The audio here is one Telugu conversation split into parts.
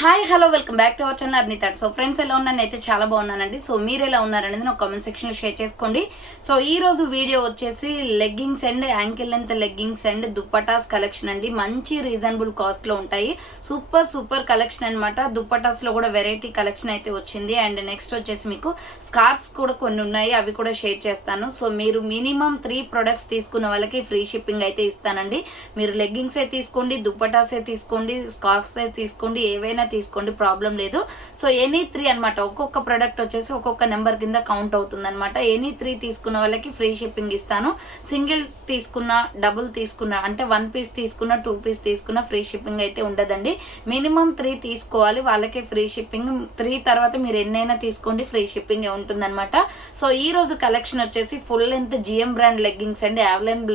Hi hello welcome back to our channel అర్నితాడ్. సో ఫ్రెండ్స్ ఎలా ఉన్నాను అయితే చాలా బాగున్నానండి. సో మీరు ఎలా ఉన్నారనేది నాకు కామెంట్ సెక్షన్లో షేర్ చేసుకోండి. సో ఈ రోజు వీడియో వచ్చేసి leggings and ankle length leggings and dupattas collection అండి. మంచి రీజనబుల్ కాస్ట్లో ఉంటాయి. సూపర్ కలెక్షన్ అనమాట. దుప్పటాస్లో కూడా వెరైటీ కలెక్షన్ అయితే వచ్చింది. అండ్ నెక్స్ట్ వచ్చేసి మీకు స్కార్ఫ్స్ కూడా కొన్ని ఉన్నాయి, అవి కూడా షేర్ చేస్తాను. సో మీరు మినిమం 3 ప్రొడక్ట్స్ తీసుకున్న వాళ్ళకి ఫ్రీ షిప్పింగ్ అయితే ఇస్తానండి. మీరు లెగ్గింగ్సే తీసుకోండి, దుప్పటాసే తీసుకోండి, స్కార్ఫ్సే తీసుకోండి, ఏవైనా తీసుకోండి, ప్రాబ్లం లేదు. సో ఎనీ 3 అనమాట. ఒక్కొక్క ప్రోడక్ట్ వచ్చేసి ఒక్కొక్క నెంబర్ కింద కౌంట్ అవుతుంది అనమాట. ఎనీ 3 తీసుకున్న వాళ్ళకి ఫ్రీ షిప్పింగ్ ఇస్తాను. సింగిల్ తీసుకున్న, డబుల్ తీసుకున్న, అంటే 1 పీస్ తీసుకున్న, 2 పీస్ తీసుకున్న ఫ్రీ షిప్పింగ్ అయితే ఉండదండి. మినిమం 3 తీసుకోవాలి, వాళ్ళకే ఫ్రీ షిప్పింగ్. 3 తర్వాత మీరు ఎన్నైనా తీసుకోండి, ఫ్రీ షిప్పింగ్ ఉంటుందన్నమాట. సో ఈ రోజు కలెక్షన్ వచ్చేసి full length GM brand leggings అండి. యావ్లైన్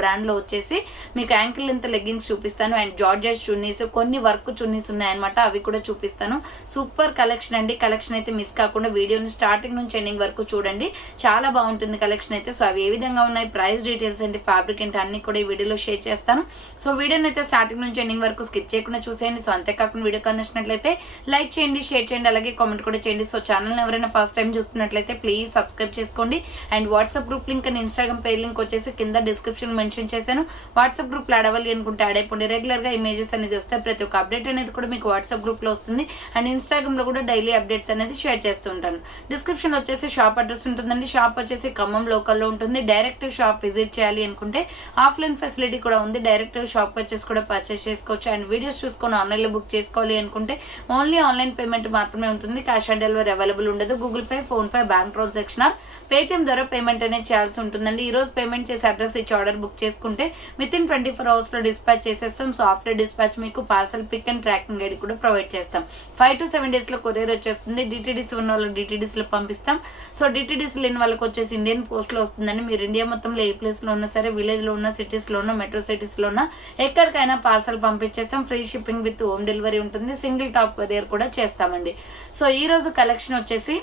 బ్రాండ్లో వచ్చేసి మీకు యాంకిల్ లెంత్ లెగ్గింగ్స్ చూపిస్తాను. అండ్ జార్జెట్ చున్నీస్, కొన్ని వర్క్ చున్నీస్ ఉన్నాయన్నమాట, అవి కూడా చూపిస్తాను. సూపర్ కలెక్షన్ అండి. కలెక్షన్ అయితే మిస్ కాకుండా వీడియోని స్టార్టింగ్ నుంచి ఎండింగ్ వరకు చూడండి, చాలా బాగుంటుంది కలెక్షన్ అయితే. సో అవి ఏ విధంగా ఉన్నాయి, ప్రైస్ డీటెయిల్స్ అండి, ఫ్యాబ్రిక్ ఏంటి, అన్ని కూడా ఈ వీడియోలో షేర్ చేస్తాను. సో వీడియోని అయితే స్టార్టింగ్ నుంచి ఎండింగ్ వరకు స్కిప్ చేయకుండా చూసేయండి. సో అంతేకాకుండా వీడియో నచ్చినట్లయితే లైక్ చేయండి, షేర్ చేయండి, అలాగే కామెంట్ కూడా చేయండి. సో ఛానల్ని ఎవరైనా ఫస్ట్ టైం చూస్తున్నట్లయితే ప్లీజ్ సబ్స్క్రైబ్ చేసుకోండి. And WhatsApp group link and Instagram page link వచ్చేసి కింద డిస్క్రిప్షన్ మెన్షన్ చేశాను. వాట్సాప్ గ్రూప్ యాడ్ అవ్వాలి అనుకుంటే యాడ్ అయిపోండి. రెగ్యులర్గా ఇమేజెస్ అనేది వస్తాయి, ప్రతి ఒక్క అప్డేట్ అనేది కూడా మీకు వాట్సాప్ గ్రూప్లో వస్తుంది. అండ్ ఇన్స్టాగ్రామ్లో కూడా డైలీ అప్డేట్స్ అనేది షేర్ చేస్తూ ఉంటాను. డిస్క్రిప్షన్ వచ్చేసి షాప్ అడ్రస్ ఉంటుందండి. షాప్ వచ్చేసి ఖమ్మం లోకల్లో ఉంటుంది. డైరెక్ట్ షాప్ విజిట్ చేయాలి అనుకుంటే ఆఫ్లైన్ ఫెసిలిటీ కూడా ఉంది. డైరెక్ట్ షాప్కి వచ్చేసి కూడా పర్చేస్ చేసుకోవచ్చు. అండ్ వీడియోస్ చూసుకొని ఆన్లైన్లో బుక్ చేసుకోవాలి అనుకుంటే ఓన్లీ ఆన్లైన్ పేమెంట్ మాత్రమే ఉంటుంది. క్యాష్ ఆన్ డెలివరీ అవైలబుల్ ఉండదు. Google pay, PhonePe, bank transaction are Paytm ద్వారా పేమెంట్ అనేది చేయాల్సి ఉంటుందండి. ఈ రోజు పేమెంట్ చేసి అడ్రస్ ఇచ్చి ఆర్డర్ బుక్ చేసుకుంటే వితిన్ 24 అవర్స్లో డిస్పాచ్ చేసేస్తాం. సో ఆఫ్టర్ డిస్పాచ్ మీకు parcel pick and tracking guide కూడా ప్రొవైడ్ చేస్తాం. 5 to 7 డేస్లో కొరియర్ వచ్చేస్తుంది. డిటీడీసీ ఉన్న వాళ్ళకి డిటీడీసీలో పంపిస్తాం. సో డిటీడీసీ లేని వాళ్ళకి వచ్చేసి ఇండియన్ పోస్ట్లో వస్తుందండి. మీరు ఇండియా మొత్తంలో ఏ ప్లేస్లో ఉన్నా సరే, విలేజ్లో ఉన్న, సిటీస్లో ఉన్న, మెట్రో సిటీస్లో ఉన్న ఎక్కడికైనా పార్సల్ పంపించేస్తాం. Free shipping with home delivery ఉంటుంది. సింగిల్ టాప్ కొరియర్ కూడా చేస్తామండి. సో ఈరోజు కలెక్షన్ వచ్చేసి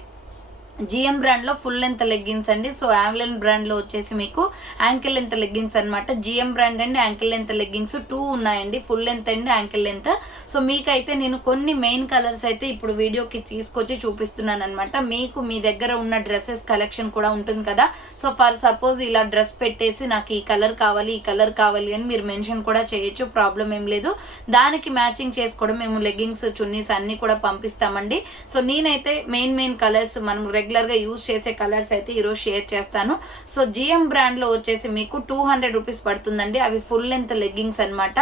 జిఎం బ్రాండ్లో ఫుల్ లెంత్ లెగ్గింగ్స్ అండి. సో యావ్లైన్ బ్రాండ్లో వచ్చేసి మీకు యాంకిల్ లెంత్ లెగ్గింగ్స్ అనమాట. జిఎం బ్రాండ్ అండి యాంకిల్ లెంత్ లెగ్గింగ్స్ 2 ఉన్నాయండి, ఫుల్ లెంత్ అండి యాంకిల్ లెంత్. సో మీకైతే నేను కొన్ని మెయిన్ కలర్స్ అయితే ఇప్పుడు వీడియోకి తీసుకొచ్చి చూపిస్తున్నాను అనమాట. మీకు మీ దగ్గర ఉన్న డ్రెస్సెస్ కలెక్షన్ కూడా ఉంటుంది కదా. సో ఫర్ సపోజ్ ఇలా డ్రెస్ పెట్టేసి నాకు ఈ కలర్ కావాలి, ఈ కలర్ కావాలి అని మీరు మెన్షన్ కూడా చేయొచ్చు, ప్రాబ్లం ఏం లేదు. దానికి మ్యాచింగ్ చేసుకోవడం మేము లెగ్గింగ్స్, చున్నీస్ అన్నీ కూడా పంపిస్తామండి. సో నేనైతే మెయిన్ కలర్స్, మనం రెగ్యులర్గా యూజ్ చేసే కలర్స్ అయితే ఈరోజు షేర్ చేస్తాను. సో జిఎం బ్రాండ్లో వచ్చేసి మీకు 200 రూపీస్ పడుతుందండి. అవి ఫుల్ లెంత్ లెగ్గింగ్స్ అనమాట.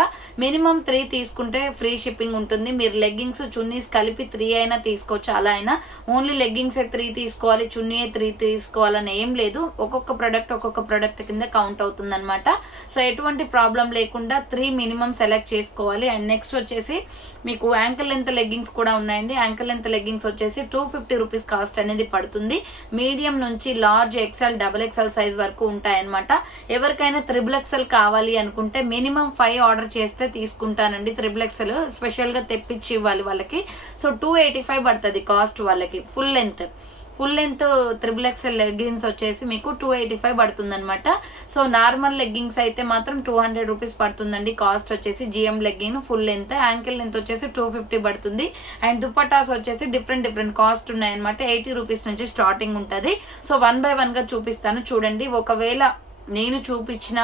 మినిమం 3 తీసుకుంటే ఫ్రీ షిప్పింగ్ ఉంటుంది. మీరు లెగ్గింగ్స్, చున్నీస్ కలిపి 3 అయినా తీసుకోవచ్చు, అలా అయినా. ఓన్లీ లెగ్గింగ్సే 3 తీసుకోవాలి, చున్నీ 3 తీసుకోవాలని ఏం లేదు. ఒక్కొక్క ప్రోడక్ట్ కింద కౌంట్ అవుతుంది అనమాట. సో ఎటువంటి ప్రాబ్లం లేకుండా 3 మినిమం సెలెక్ట్ చేసుకోవాలి. అండ్ నెక్స్ట్ వచ్చేసి మీకు యాంకిల్ లెంత్ లెగ్గింగ్స్ కూడా ఉన్నాయండి. యాంకిల్ లెంత్ లెగ్గింగ్స్ వచ్చేసి 250 రూపీస్ కాస్ట్ అనేది పడుతుంది. మీడియం నుంచి large, XL, double XL size వరకు ఉంటాయన్నమాట. ఎవరికైనా త్రిబుల్ ఎక్సెల్ కావాలి అనుకుంటే మినిమం 5 ఆర్డర్ చేస్తే తీసుకుంటానండి. త్రిబుల్ ఎక్సెల్ స్పెషల్గా తెప్పించి ఇవ్వాలి వాళ్ళకి. సో 285 పడుతుంది కాస్ట్ వాళ్ళకి. Full length triple XL leggings వచ్చేసి మీకు 285 పడుతుంది అనమాట. సో నార్మల్ లెగ్గింగ్స్ అయితే మాత్రం 200 రూపీస్ పడుతుందండి కాస్ట్ వచ్చేసి. GM legging full length, ankle length వచ్చేసి 250 పడుతుంది. అండ్ దుపట్టాస్ వచ్చేసి డిఫరెంట్ కాస్ట్ ఉన్నాయన్నమాట. 80 రూపీస్ నుంచి స్టార్టింగ్ ఉంటుంది. సో 1 by 1గా చూపిస్తాను చూడండి. ఒకవేళ నేను చూపించిన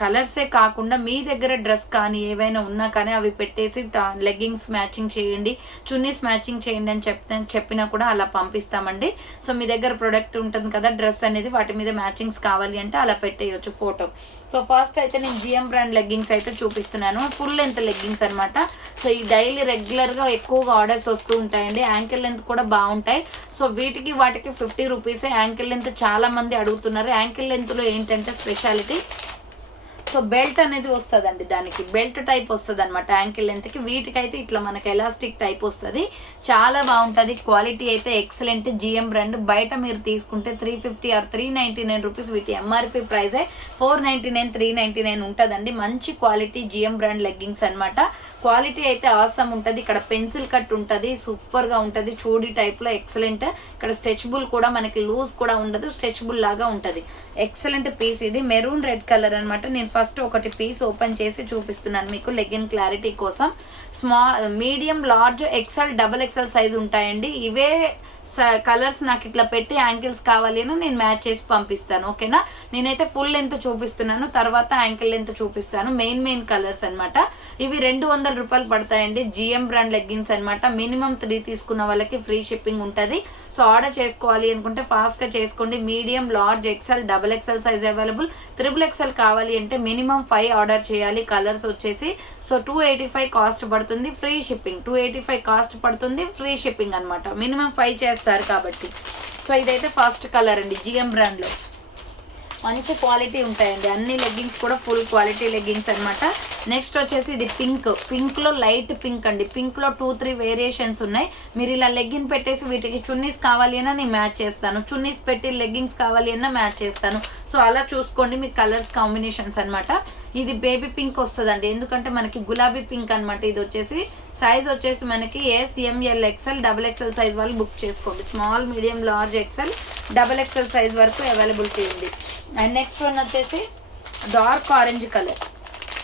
కలర్సే కాకుండా మీ దగ్గర డ్రెస్ కానీ ఏవైనా ఉన్నా కానీ అవి పెట్టేసి లెగ్గింగ్స్ మ్యాచింగ్ చేయండి, చున్నీస్ మ్యాచింగ్ చేయండి అని చెప్పినా కూడా అలా పంపిస్తామండి. సో మీ దగ్గర ప్రోడక్ట్ ఉంటుంది కదా, డ్రెస్ అనేది, వాటి మీద మ్యాచింగ్స్ కావాలి అంటే అలా పెట్టేయచ్చు ఫోటో. సో ఫస్ట్ అయితే నేను జిఎం బ్రాండ్ లెగ్గింగ్స్ అయితే చూపిస్తున్నాను. ఫుల్ లెంత్ లెగ్గింగ్స్ అనమాట. సో ఈ డైలీ రెగ్యులర్గా ఎక్కువగా ఆర్డర్స్ వస్తూ ఉంటాయండి. యాంకిల్ లెంత్ కూడా బాగుంటాయి. సో వాటికి 50 రూపీసే. యాంకిల్ లెంత్ చాలా మంది అడుగుతున్నారు. యాంకిల్ లెంత్లో ఏంటంటే స్పెషాలిటీ, సో బెల్ట్ అనేది వస్తుందండి, దానికి బెల్ట్ టైప్ వస్తుంది అనమాట యాంకిల్ లెంత్కి. వీటికైతే ఇట్లా మనకి ఎలాస్టిక్ టైప్ వస్తుంది, చాలా బాగుంటుంది. క్వాలిటీ అయితే ఎక్సలెంట్. జిఎం బ్రాండ్ బయట మీరు తీసుకుంటే 350 ఆర్ 399 రూపీస్. వీటి ఎంఆర్పి ప్రైజే 499, 399 ఉంటుందండి. మంచి క్వాలిటీ జిఎం బ్రాండ్ లెగ్గింగ్స్ అనమాట. క్వాలిటీ అయితే ఆసమ్ ఉంటుంది. ఇక్కడ పెన్సిల్ కట్ ఉంటుంది, సూపర్గా ఉంటుంది. చూడీ టైప్లో ఎక్సలెంట్. ఇక్కడ స్ట్రెచబుల్ కూడా, మనకి లూజ్ కూడా ఉండదు, స్ట్రెచబుల్ లాగా ఉంటుంది. ఎక్సలెంట్ పీస్ ఇది. మెరూన్ రెడ్ కలర్ అనమాట. నేను ఫస్ట్ ఒకటి పీస్ ఓపెన్ చేసి చూపిస్తున్నాను మీకు లెగ్గిన్ క్లారిటీ కోసం. Medium, large, XL, double XL size ఉంటాయండి. ఇవే కలర్స్ నాకు ఇట్లా పెట్టి యాంకిల్స్ కావాలి అని నేను మ్యాచ్ చేసి పంపిస్తాను, ఓకేనా. నేనైతే ఫుల్ లెంత్ చూపిస్తున్నాను, తర్వాత యాంకిల్ లెంత్ చూపిస్తాను. మెయిన్ కలర్స్ అనమాట. ఇవి 200 రూపాయలు పడతాయండి. జిఎం బ్రాండ్ లెగ్గిన్స్ అనమాట. మినిమం 3 తీసుకున్న వాళ్ళకి ఫ్రీ షిప్పింగ్ ఉంటుంది. సో ఆర్డర్ చేసుకోవాలి అనుకుంటే ఫాస్ట్గా చేసుకోండి. Medium, large, XL, double XL size available. Triple XL కావాలి అంటే మినిమం 5 ఆర్డర్ చేయాలి. కలర్స్ వచ్చేసి సో 285 కాస్ట్ పడుతుంది, ఫ్రీ షిప్పింగ్. 285 కాస్ట్ పడుతుంది, ఫ్రీ షిప్పింగ్ అనమాట. మినిమం 5 చేస్తారు కాబట్టి. సో ఇదైతే ఫస్ట్ కలర్ అండి. జిఎం బ్రాండ్లో మంచి క్వాలిటీ ఉంటాయండి. అన్ని లెగ్గింగ్స్ కూడా ఫుల్ క్వాలిటీ లెగ్గింగ్స్ అనమాట. నెక్స్ట్ వచ్చేసి ఇది పింక్లో లైట్ పింక్ అండి. పింక్లో 2-3 వేరియేషన్స్ ఉన్నాయి. మీరు ఇలా లెగ్గిన్ పెట్టేసి వీటికి చున్నీస్ కావాలి అన్నా నేను మ్యాచ్ చేస్తాను, చున్నీస్ పెట్టి లెగ్గింగ్స్ కావాలి అన్నా మ్యాచ్ చేస్తాను. సో అలా చూసుకోండి, మీ కలర్స్ కాంబినేషన్స్ అనమాట. ఇది బేబీ పింక్ వస్తుందండి, ఎందుకంటే మనకి గులాబీ పింక్ అనమాట. ఇది వచ్చేసి సైజ్ వచ్చేసి మనకి SML, XL, double XL size వాళ్ళు బుక్ చేసుకోండి. Small, medium, large, XL, double XL size వరకు అవైలబిలిటీ ఉంది. అండ్ నెక్స్ట్ వన్ వచ్చేసి dark orange colour.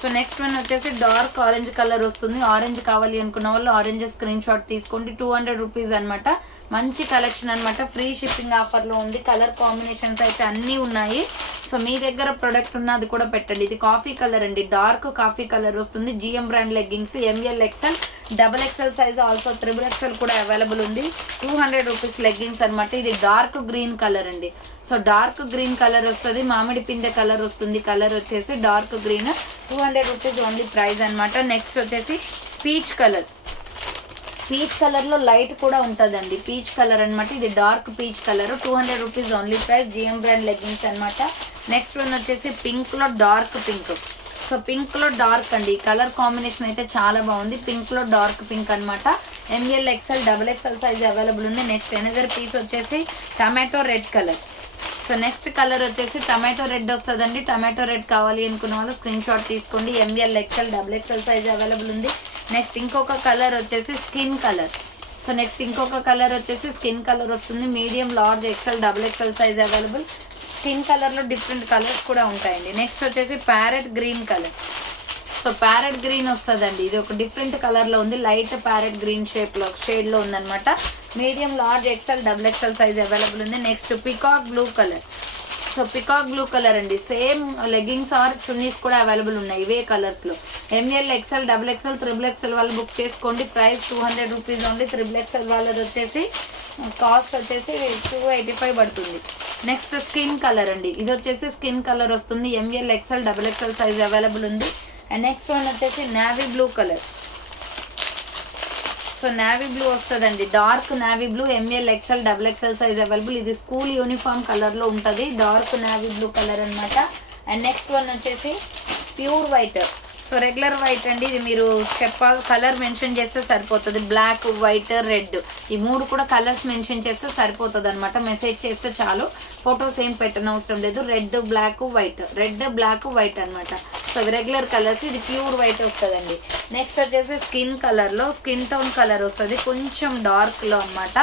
So next one వచ్చేసి డార్క్ ఆరెంజ్ కలర్ వస్తుంది. ఆరెంజ్ కావాలి అనుకున్న వాళ్ళు ఆరెంజ్ స్క్రీన్ షాట్ తీసుకోండి. 200 రూపీస్ అనమాట. మంచి కలెక్షన్ అనమాట. ఫ్రీ షిప్పింగ్ ఆఫర్లో ఉంది. కలర్ కాంబినేషన్స్ అయితే అన్నీ ఉన్నాయి. సో మీ దగ్గర ప్రొడక్ట్ ఉన్న అది కూడా పెట్టండి. ఇది కాఫీ కలర్ అండి, డార్క్ కాఫీ కలర్ వస్తుంది. GM brand leggings. ML, XL, double XL size, also triple XL కూడా అవైలబుల్ ఉంది. 200 రూపీస్ లెగ్గింగ్స్ అనమాట. ఇది డార్క్ గ్రీన్ కలర్ అండి. సో డార్క్ గ్రీన్ కలర్ వస్తుంది. మామిడి పిందె కలర్ వస్తుంది. కలర్ వచ్చేసి dark green. 200 rupees only price అనమాట. నెక్స్ట్ వచ్చేసి పీచ్ కలర్. పీచ్ కలర్లో లైట్ కూడా ఉంటుందండి. పీచ్ కలర్ అనమాట. ఇది dark peach colour. 200 rupees only price. GM brand leggings అనమాట. నెక్స్ట్ వన్ వచ్చేసి పింక్లో డార్క్ పింక్. సో పింక్లో డార్క్ అండి. కలర్ కాంబినేషన్ అయితే చాలా బాగుంది. పింక్లో డార్క్ పింక్ అనమాట. ML, XL, double XL size available ఉంది. నెక్స్ట్ ఎనదర్ పీస్ వచ్చేసి tomato red colour. So next colour వచ్చేసి టమాటో రెడ్ వస్తుందండి. టమాటో రెడ్ కావాలి అనుకున్న వాళ్ళు స్క్రీన్ షాట్ తీసుకోండి. ML, XL, double XL size available ఉంది. నెక్స్ట్ ఇంకొక కలర్ వచ్చేసి స్కిన్ కలర్. సో నెక్స్ట్ ఇంకొక కలర్ వచ్చేసి స్కిన్ కలర్ వస్తుంది. Medium, large, XL, double XL size available. Skin కలర్లో డిఫరెంట్ కలర్స్ కూడా ఉంటాయండి. నెక్స్ట్ వచ్చేసి parrot green colour. So parrot green వస్తుందండి. ఇది ఒక డిఫరెంట్ కలర్లో ఉంది. లైట్ ప్యారెట్ గ్రీన్ షేడ్లో ఉందన్నమాట. Medium, large, XL, double XL size available ఉంది. Next peacock blue colour. So peacock blue colour అండి. సేమ్ లెగ్గింగ్స్ ఆర్ చున్నీస్ కూడా అవైలబుల్ ఉన్నాయి ఇవే కలర్స్లో. ML, XL, double XL, triple XL వాళ్ళు బుక్ చేసుకోండి. Price 200 rupees only. Triple XL వాళ్ళది వచ్చేసి కాస్ట్ వచ్చేసి 285 పడుతుంది. నెక్స్ట్ స్కిన్ కలర్ అండి. ఇది వచ్చేసి స్కిన్ కలర్ వస్తుంది. ML, XL, double XL size available ఉంది. అండ్ నెక్స్ట్ వన్ వచ్చేసి navy blue colour. So navy blue వస్తుందండి. Dark navy blue. ML, XL, double XL size available. ఇది స్కూల్ యూనిఫామ్ కలర్లో ఉంటుంది. డార్క్ నావీ బ్లూ కలర్ అనమాట. అండ్ నెక్స్ట్ వన్ వచ్చేసి pure white. So regular white అండి. ఇది మీరు కలర్ మెన్షన్ చేస్తే సరిపోతుంది. బ్లాక్, వైట్, రెడ్ ఈ 3 కూడా కలర్స్ మెన్షన్ చేస్తే సరిపోతుంది అనమాట. మెసేజ్ చేస్తే చాలు, ఫొటోస్ ఏం పెట్టనవసరం లేదు. Red, black, white, red, black, white అనమాట. సో ఇవి రెగ్యులర్ కలర్స్. ఇది ప్యూర్ వైట్ వస్తుందండి. నెక్స్ట్ వచ్చేసి స్కిన్ కలర్లో స్కిన్ టోన్ కలర్ వస్తుంది, కొంచెం డార్క్లో అనమాట.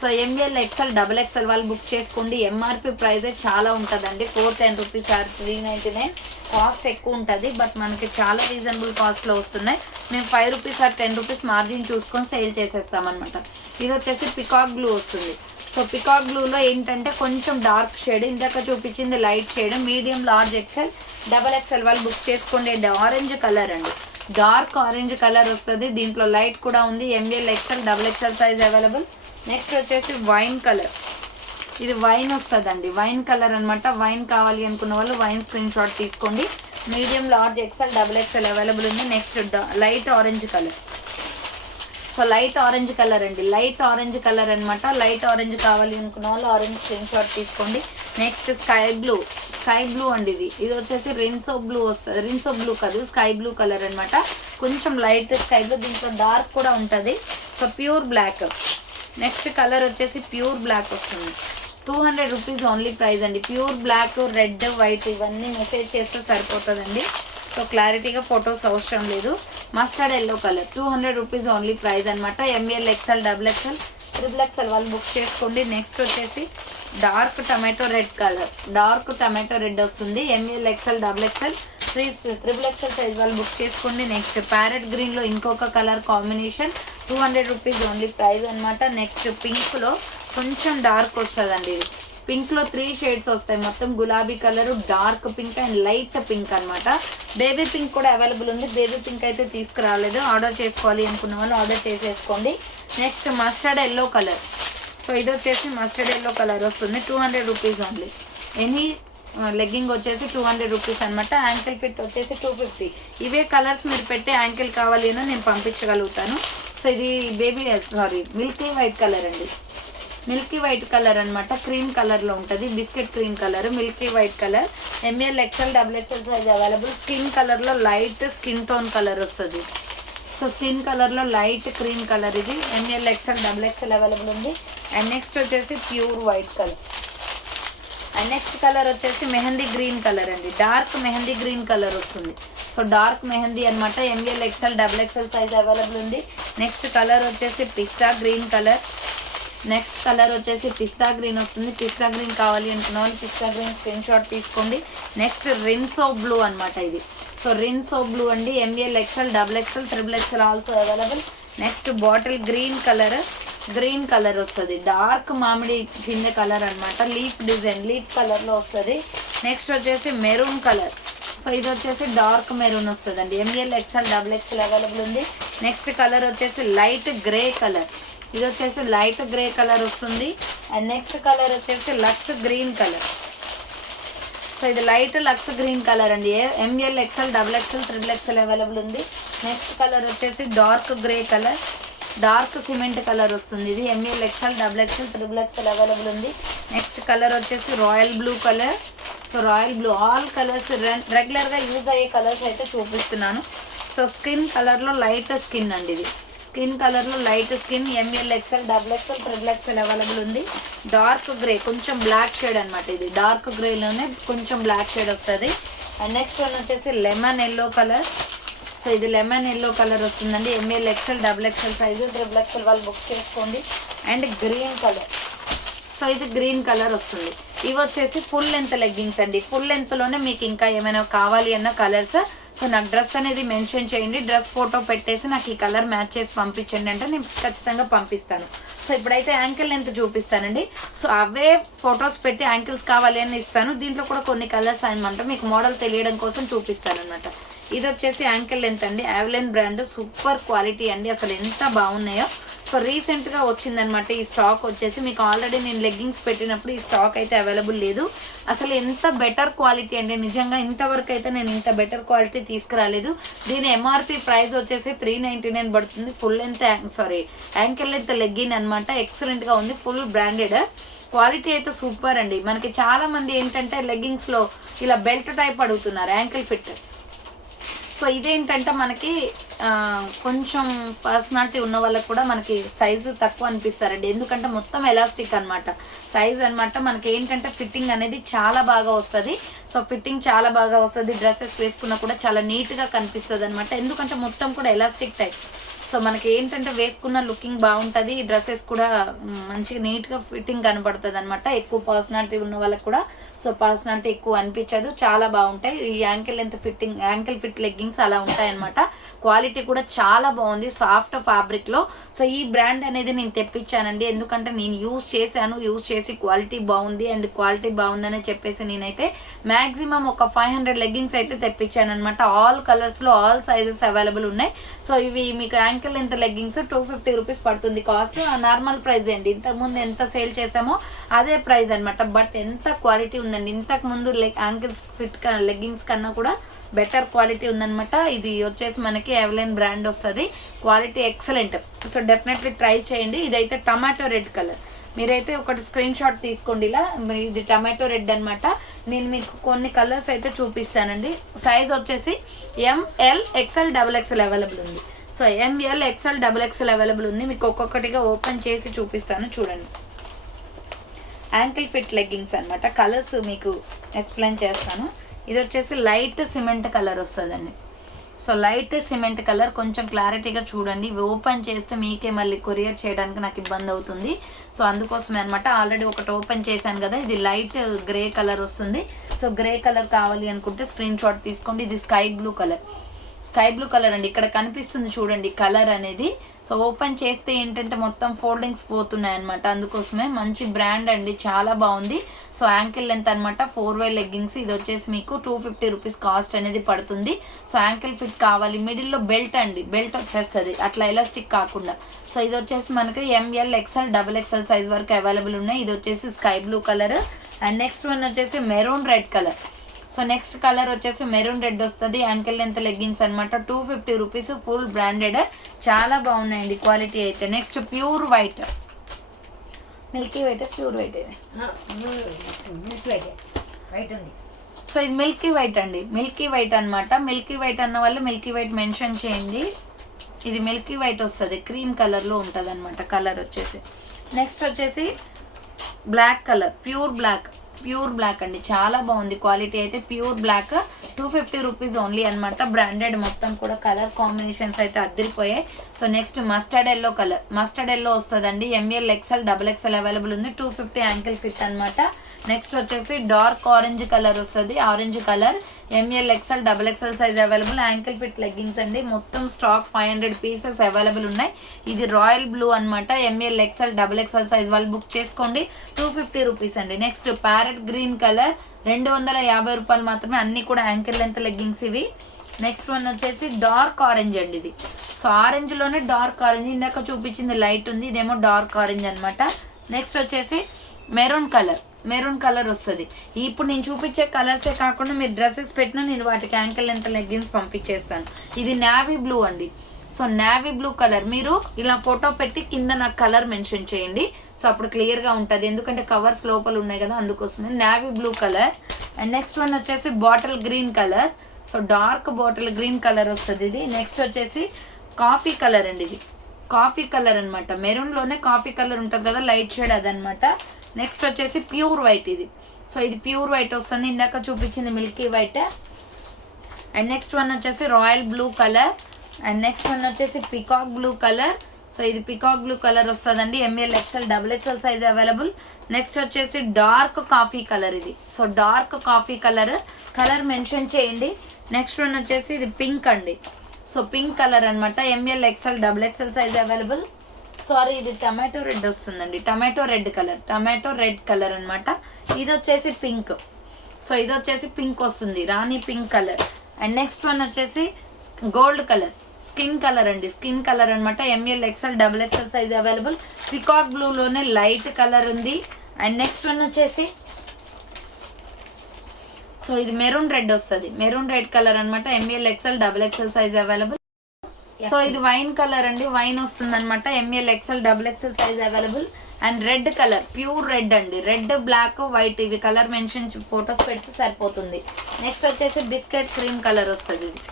So ML, XL, double XL వాళ్ళు బుక్ చేసుకోండి. MRP ప్రైజే చాలా ఉంటుందండి. 410 రూపీస్ ఆర్ 399. కాస్ట్ ఎక్కువ ఉంటుంది, బట్ మనకి చాలా రీజనబుల్ కాస్ట్లో వస్తున్నాయి. మేము 5 రూపీస్ ఆర్ 10 రూపీస్ మార్జిన్ చూసుకొని సేల్ చేసేస్తామన్నమాట. ఇది వచ్చేసి పికాక్ బ్లూ వస్తుంది. సో పికాక్ బ్లూలో ఏంటంటే కొంచెం డార్క్ షేడ్, ఇందాక చూపించింది light shade. Medium, large, XL, double XL వాళ్ళు బుక్ చేసుకోండి. ఆరెంజ్ కలర్ అండి. డార్క్ ఆరెంజ్ కలర్ వస్తుంది. దీంట్లో లైట్ కూడా ఉంది. ML, XL, double XL size available. Next వచ్చేసి వైన్ కలర్. ఇది వైన్ వస్తుందండి. వైన్ కలర్ అనమాట. వైన్ కావాలి అనుకున్న వాళ్ళు వైన్ స్క్రీన్ షాట్ తీసుకోండి. Medium, large, XL, double XL available ఉంది. Next light orange colour. So light orange colour అండి. లైట్ ఆరెంజ్ కలర్ అనమాట. లైట్ ఆరెంజ్ కావాలి అనుకున్న వాళ్ళు ఆరెంజ్ స్క్రీన్ షాట్ తీసుకోండి. Next sky blue. Sky blue అండి. ఇది వచ్చేసి రిన్సో బ్లూ వస్తుంది. రిన్సో బ్లూ కాదు, స్కై బ్లూ కలర్ అనమాట. కొంచెం లైట్ స్కై బ్లూ, దీంట్లో డార్క్ కూడా ఉంటుంది. So pure black. Next colour వచ్చేసి ప్యూర్ బ్లాక్ వస్తుంది. 200 రూపీస్ ఓన్లీ ప్రైస్ అండి. ప్యూర్ బ్లాక్, రెడ్, వైట్ ఇవన్నీ మెసేజ్ చేస్తే సరిపోతుందండి. సో క్లారిటీగా ఫొటోస్ అవసరం లేదు. Mustard yellow colour. 200 rupees only price అనమాట. ML, XL, double XL, triple XL వాళ్ళు బుక్ చేసుకోండి. నెక్స్ట్ వచ్చేసి dark tomato red colour. Dark tomato red వస్తుంది. ML, XL, double XL, please XXL size వాళ్ళు బుక్ చేసుకోండి. నెక్స్ట్ ప్యారెట్ గ్రీన్లో ఇంకొక colour combination 200 rupees only price అనమాట. నెక్స్ట్ పింక్లో కొంచెం డార్క్ వస్తుందండి. ఇది పింక్లో 3 షేడ్స్ వస్తాయి. మొత్తం గులాబీ colour, dark pink and light pink అనమాట. బేబీ పింక్ కూడా అవైలబుల్ ఉంది. బేబీ పింక్ అయితే తీసుకురాలేదు. ఆర్డర్ చేసుకోవాలి అనుకున్న వాళ్ళు ఆర్డర్ చేసేసుకోండి. Next mustard yellow colour. So ఇది వచ్చేసి మస్టర్డ్ ఎల్లో కలర్ వస్తుంది. 200 రూపీస్ ఓన్లీ. ఎనీ లెగ్గింగ్ వచ్చేసి 200 రూపీస్ అనమాట. యాంకిల్ ఫిట్ వచ్చేసి 250. ఇవే కలర్స్ మీరు పెట్టే యాంకిల్ కావాలి అని నేను పంపించగలుగుతాను. సో ఇది మిల్కీ వైట్ కలర్ అండి. మిల్కీ వైట్ కలర్ అనమాట. క్రీమ్ కలర్లో ఉంటుంది. Biscuit cream colour, Milky white colour. ML XL XXL size available. Skin కలర్లో లైట్ స్కిన్ టోన్ కలర్ వస్తుంది. సో స్కిన్ కలర్లో లైట్ క్రీమ్ కలర్ ఇది. ML XL XXL అవైలబుల్ ఉంది. అండ్ నెక్స్ట్ వచ్చేసి pure white colour. And next colour వచ్చేసి మెహందీ గ్రీన్ కలర్ అండి. డార్క్ మెహందీ గ్రీన్ కలర్ వస్తుంది. సో డార్క్ మెహందీ అనమాట. ML XL XXL size available ఉంది. నెక్స్ట్ కలర్ వచ్చేసి పిస్తా గ్రీన్ కలర్. నెక్స్ట్ కలర్ వచ్చేసి పిస్తా గ్రీన్ వస్తుంది. పిస్తా గ్రీన్ కావాలి అనుకున్న వాళ్ళు పిస్తా గ్రీన్ స్క్రీన్ షాట్ తీసుకోండి. నెక్స్ట్ రిన్సో బ్లూ అనమాట ఇది. సో రిన్సో బ్లూ అండి. ML XL XXL XXL also available. Next bottle green colour వస్తుంది. డార్క్ మామిడి కింద కలర్ అనమాట. లీఫ్ డిజైన్ లీఫ్ కలర్లో వస్తుంది. నెక్స్ట్ వచ్చేసి మెరూన్ కలర్. సో ఇది వచ్చేసి డార్క్ మెరూన్ వస్తుంది అండి. ML XL XXL అవైలబుల్ ఉంది. నెక్స్ట్ కలర్ వచ్చేసి లైట్ గ్రే కలర్. ఇది వచ్చేసి లైట్ గ్రే కలర్ వస్తుంది. అండ్ నెక్స్ట్ కలర్ వచ్చేసి లక్స్ గ్రీన్ కలర్. సో ఇది లైట్ లక్స్ గ్రీన్ కలర్ అండి. ML XL XXL XXL available ఉంది. నెక్స్ట్ కలర్ వచ్చేసి dark grey colour, dark cement colour వస్తుంది. ఇది ML XL XXL XXL available ఉంది. నెక్స్ట్ కలర్ వచ్చేసి royal blue colour. So royal blue all colours రెగ్యులర్గా యూజ్ అయ్యే కలర్స్ అయితే చూపిస్తున్నాను. సో స్కిన్ కలర్లో లైట్ స్కిన్ అండి. ఇది స్కిన్ కలర్లో light skin. ML XL XXL XXL available ఉంది. డార్క్ గ్రే కొంచెం బ్లాక్ షేడ్ అనమాట. ఇది డార్క్ గ్రేలోనే కొంచెం బ్లాక్ షేడ్ వస్తుంది. అండ్ నెక్స్ట్ వన్ వచ్చేసి లెమన్ ఎల్లో కలర్. సో ఇది లెమన్ ఎల్లో కలర్ వస్తుందండి. ML XL XXL size XXL వాళ్ళు బుక్ చేసుకోండి. And green colour. సో ఇది గ్రీన్ కలర్ వస్తుంది. ఇవి వచ్చేసి ఫుల్ లెంత్ లెగ్గింగ్స్ అండి. ఫుల్ లెంత్లోనే మీకు ఇంకా ఏమైనా కావాలి అన్న కలర్స్. సో నాకు డ్రెస్ అనేది మెన్షన్ చేయండి. డ్రెస్ ఫోటో పెట్టేసి నాకు ఈ కలర్ మ్యాచ్ చేసి పంపించండి అంటే నేను ఖచ్చితంగా పంపిస్తాను. సో ఇప్పుడైతే యాంకిల్ లెంత్ చూపిస్తానండి. సో అవే ఫొటోస్ పెట్టి యాంకిల్స్ కావాలి అని ఇస్తాను. దీంట్లో కూడా కొన్ని కలర్స్ అనమాట మీకు మోడల్ తెలియడం కోసం చూపిస్తాను అనమాట. ఇది వచ్చేసి యాంకిల్ లెంత్ అండి. అవెలిన్ బ్రాండ్ సూపర్ క్వాలిటీ అండి. అసలు ఎంత బాగున్నాయో. సో రీసెంట్గా వచ్చిందనమాట ఈ స్టాక్ వచ్చేసి. మీకు ఆల్రెడీ నేను లెగ్గింగ్స్ పెట్టినప్పుడు ఈ స్టాక్ అయితే అవైలబుల్ లేదు. అసలు ఎంత బెటర్ క్వాలిటీ అండి. నిజంగా ఇంతవరకు అయితే నేను ఇంత బెటర్ క్వాలిటీ తీసుకురాలేదు. దీని MRP ప్రైస్ వచ్చేసి 399 పడుతుంది. Full length ankle length legging అనమాట. ఎక్సలెంట్గా ఉంది. ఫుల్ బ్రాండెడ్ క్వాలిటీ అయితే సూపర్ అండి. మనకి చాలామంది ఏంటంటే లెగ్గింగ్స్లో ఇలా బెల్ట్ టైప్ అడుగుతున్నారు యాంకిల్ ఫిట్. సో ఇదేంటంటే మనకి కొంచెం పర్సనాలిటీ ఉన్న వాళ్ళకి కూడా మనకి సైజు తక్కువ అనిపిస్తారండి. ఎందుకంటే మొత్తం ఎలాస్టిక్ అనమాట సైజ్ అనమాట. మనకి ఏంటంటే ఫిట్టింగ్ అనేది చాలా బాగా వస్తుంది. సో ఫిట్టింగ్ చాలా బాగా వస్తుంది. డ్రెస్సెస్ వేసుకున్నా కూడా చాలా నీట్గా కనిపిస్తుంది అనమాట. ఎందుకంటే మొత్తం కూడా ఎలాస్టిక్ టైప్. సో మనకి ఏంటంటే వేసుకున్న లుకింగ్ బాగుంటుంది. డ్రెస్సెస్ కూడా మంచిగా నీట్గా ఫిట్టింగ్ కనపడుతుంది అనమాట. ఎక్కువ పర్సనాలిటీ ఉన్న వాళ్ళకి కూడా సో పర్సనాలిటీ ఎక్కువ అనిపించదు. చాలా బాగుంటాయి ఈ ankle length fitting ankle fit leggings అలా ఉంటాయి అనమాట. క్వాలిటీ కూడా చాలా బాగుంది సాఫ్ట్ ఫ్యాబ్రిక్లో. సో ఈ బ్రాండ్ అనేది నేను తెప్పించానండి. ఎందుకంటే నేను యూజ్ చేసి క్వాలిటీ బాగుంది అండ్ క్వాలిటీ బాగుందని చెప్పేసి నేనైతే మ్యాక్సిమం ఒక 500 లెగ్గింగ్స్ అయితే తెప్పించాను అనమాట. ఆల్ కలర్స్లో ఆల్ సైజెస్ అవైలబుల్ ఉన్నాయి. సో ఇవి మీకు యాంకిల్ లెంత్ లెగ్గింగ్స్ 250 రూపీస్ పడుతుంది కాస్ట్. నార్మల్ ప్రైస్ అండి. ఇంతకుముందు ఎంత సేల్ చేసామో అదే ప్రైస్ అనమాట. బట్ ఎంత క్వాలిటీ ఉందండి. ఇంతకుముందు యాంకిల్స్ ఫిట్ లెగ్గింగ్స్ కన్నా కూడా బెటర్ క్వాలిటీ ఉందనమాట. ఇది వచ్చేసి మనకి అవెలిన్ బ్రాండ్ వస్తుంది. Quality excellent. So definitely try చేయండి. ఇదైతే టమాటో రెడ్ కలర్. మీరైతే ఒకటి స్క్రీన్ షాట్ తీసుకోండి. ఇలా ఇది టమాటో రెడ్ అనమాట. నేను మీకు కొన్ని కలర్స్ అయితే చూపిస్తానండి. సైజ్ వచ్చేసి ML XL XXL అవైలబుల్ ఉంది. So ML XL XXL available ఉంది. మీకు ఒక్కొక్కటిగా ఓపెన్ చేసి చూపిస్తాను చూడండి. యాంకిల్ ఫిట్ లెగ్గింగ్స్ అనమాట. కలర్స్ మీకు ఎక్స్ప్లెయిన్ చేస్తాను. ఇది వచ్చేసి లైట్ సిమెంట్ కలర్ వస్తుందండి. సో లైట్ సిమెంట్ కలర్, కొంచెం క్లారిటీగా చూడండి. ఓపెన్ చేస్తే మీకే మళ్ళీ కొరియర్ చేయడానికి నాకు ఇబ్బంది అవుతుంది. సో అందుకోసమే అనమాట. ఆల్రెడీ ఒకటి ఓపెన్ చేశాను కదా, ఇది లైట్ గ్రే కలర్ వస్తుంది. సో గ్రే కలర్ కావాలి అనుకుంటే స్క్రీన్ షాట్ తీసుకోండి. ఇది స్కై బ్లూ కలర్ అండి. ఇక్కడ కనిపిస్తుంది చూడండి కలర్ అనేది. సో ఓపెన్ చేస్తే ఏంటంటే మొత్తం ఫోల్డింగ్స్ పోతున్నాయి అనమాట. అందుకోసమే మంచి బ్రాండ్ అండి, చాలా బాగుంది. సో యాంకిల్ లెంత్ అనమాట, 4 లెగ్గింగ్స్. ఇది వచ్చేసి మీకు 250 రూపీస్ కాస్ట్ అనేది పడుతుంది. సో యాంకిల్ ఫిట్ కావాలి, మిడిల్లో బెల్ట్ అండి, బెల్ట్ వచ్చేస్తుంది అట్లా ఎలాస్టిక్ కాకుండా. సో ఇది వచ్చేసి మనకి ML XL XXL సైజ్ వరకు అవైలబుల్ ఉన్నాయి. ఇది వచ్చేసి sky blue colour. And next one వచ్చేసి maroon red colour. So next colour వచ్చేసి మెరూన్ రెడ్ వస్తుంది. యాంకిల్ లెంత్ లెగ్గింగ్స్ అనమాట, 250 రూపీస్, ఫుల్ బ్రాండెడ్, చాలా బాగున్నాయండి క్వాలిటీ అయితే. Next pure white, milky white, pure white ఇది వైట్ ఉంది. సో ఇది మిల్కీ వైట్ అండి, మిల్కీ వైట్ అనమాట. మిల్కీ వైట్ అన్న వాళ్ళు మిల్కీ వైట్ మెన్షన్ చేయండి. ఇది మిల్కీ వైట్ వస్తుంది, క్రీమ్ కలర్లో ఉంటుంది అనమాట కలర్ వచ్చేసి. నెక్స్ట్ వచ్చేసి బ్లాక్ కలర్, ప్యూర్ బ్లాక్ అండి, చాలా బాగుంది క్వాలిటీ అయితే. ప్యూర్ బ్లాక్, 250 రూపీస్ ఓన్లీ అనమాట. బ్రాండెడ్ మొత్తం కూడా కలర్ కాంబినేషన్స్ అయితే అద్దరిపోయాయి. So next mustard yellow colour, mustard yellow వస్తుందండి. ML XL XXL అవైలబుల్ ఉంది, 250 యాంకిల్ ఫిట్ అనమాట. నెక్స్ట్ వచ్చేసి డార్క్ ఆరెంజ్ కలర్ వస్తుంది, orange colour, ML XL XXL size available. Ankle fit leggings అండి, మొత్తం స్టాక్ 500 పీసెస్ అవైలబుల్ ఉన్నాయి. ఇది రాయల్ బ్లూ అనమాట, ML XL XXL సైజ్ వాళ్ళు బుక్ చేసుకోండి, 250 రూపీస్ అండి. నెక్స్ట్ ప్యారెట్ గ్రీన్ కలర్, 250 రూపాయలు మాత్రమే. అన్ని కూడా యాంకిల్ లెంత్ లెగ్గింగ్స్ ఇవి. నెక్స్ట్ వన్ వచ్చేసి డార్క్ ఆరెంజ్ అండి ఇది. సో ఆరెంజ్లోనే డార్క్ ఆరెంజ్, ఇందాక చూపించింది లైట్ ఉంది, ఇదేమో డార్క్ ఆరెంజ్ అనమాట. నెక్స్ట్ వచ్చేసి మెరూన్ కలర్ వస్తుంది. ఇప్పుడు నేను చూపించే కలర్సే కాకుండా మీరు డ్రెస్సెస్ పెట్టినా నేను వాటికి యాంకిల్ లెంత్ లెగ్గిన్స్ పంపించేస్తాను. ఇది నేవీ బ్లూ అండి. సో నేవీ బ్లూ కలర్, మీరు ఇలా ఫోటో పెట్టి కింద నాకు కలర్ మెన్షన్ చేయండి. సో అప్పుడు క్లియర్గా ఉంటుంది, ఎందుకంటే కవర్స్ లోపల ఉన్నాయి కదా, అందుకోసమే. Navy blue colour. And next one వచ్చేసి bottle green colour. So dark bottle green colour వస్తుంది ఇది. నెక్స్ట్ వచ్చేసి కాఫీ కలర్ అండి, ఇది కాఫీ కలర్ అనమాట. మెరూన్లోనే కాఫీ కలర్ ఉంటుంది కదా, లైట్ షేడ్ అదనమాట. నెక్స్ట్ వచ్చేసి ప్యూర్ వైట్ ఇది. సో ఇది ప్యూర్ వైట్ వస్తుంది, ఇందాక చూపించింది milky white. And next one వచ్చేసి royal blue colour. And next one వచ్చేసి పికాక్ బ్లూ కలర్. సో ఇది పికాక్ బ్లూ కలర్ వస్తుందండి, ML XL XXL size available. Next వచ్చేసి డార్క్ కాఫీ కలర్ ఇది. So dark coffee colour mention చేయండి. నెక్స్ట్ వన్ వచ్చేసి ఇది పింక్ అండి. సో పింక్ కలర్ అనమాట, ML XL XXL size available. Sorry, ఇది టమాటో రెడ్ వస్తుందండి, టమాటో రెడ్ కలర్ అనమాట. ఇది వచ్చేసి పింక్. సో ఇది వచ్చేసి పింక్ వస్తుంది, rani pink colour. And next one వచ్చేసి గోల్డ్ కలర్, స్కిన్ కలర్ అండి, స్కిన్ కలర్ అనమాట. ML XL XXL size available. Peacock బ్లూలోనే లైట్ కలర్ ఉంది. అండ్ నెక్స్ట్ వన్ వచ్చేసి సో ఇది మెరూన్ రెడ్ వస్తుంది, మెరూన్ రెడ్ కలర్ అనమాట. ML XL XXL size available. So ఇది వైన్ కలర్ అండి, వైన్ వస్తుంది అనమాట. ML XL XXL size available. And red colour, pure red అండి, రెడ్ బ్లాక్ వైట్ ఇవి కలర్ మెన్షన్ ఫొటోస్ పెడితే సరిపోతుంది. నెక్స్ట్ వచ్చేసి బిస్కెట్ క్రీమ్ కలర్ వస్తుంది ఇది.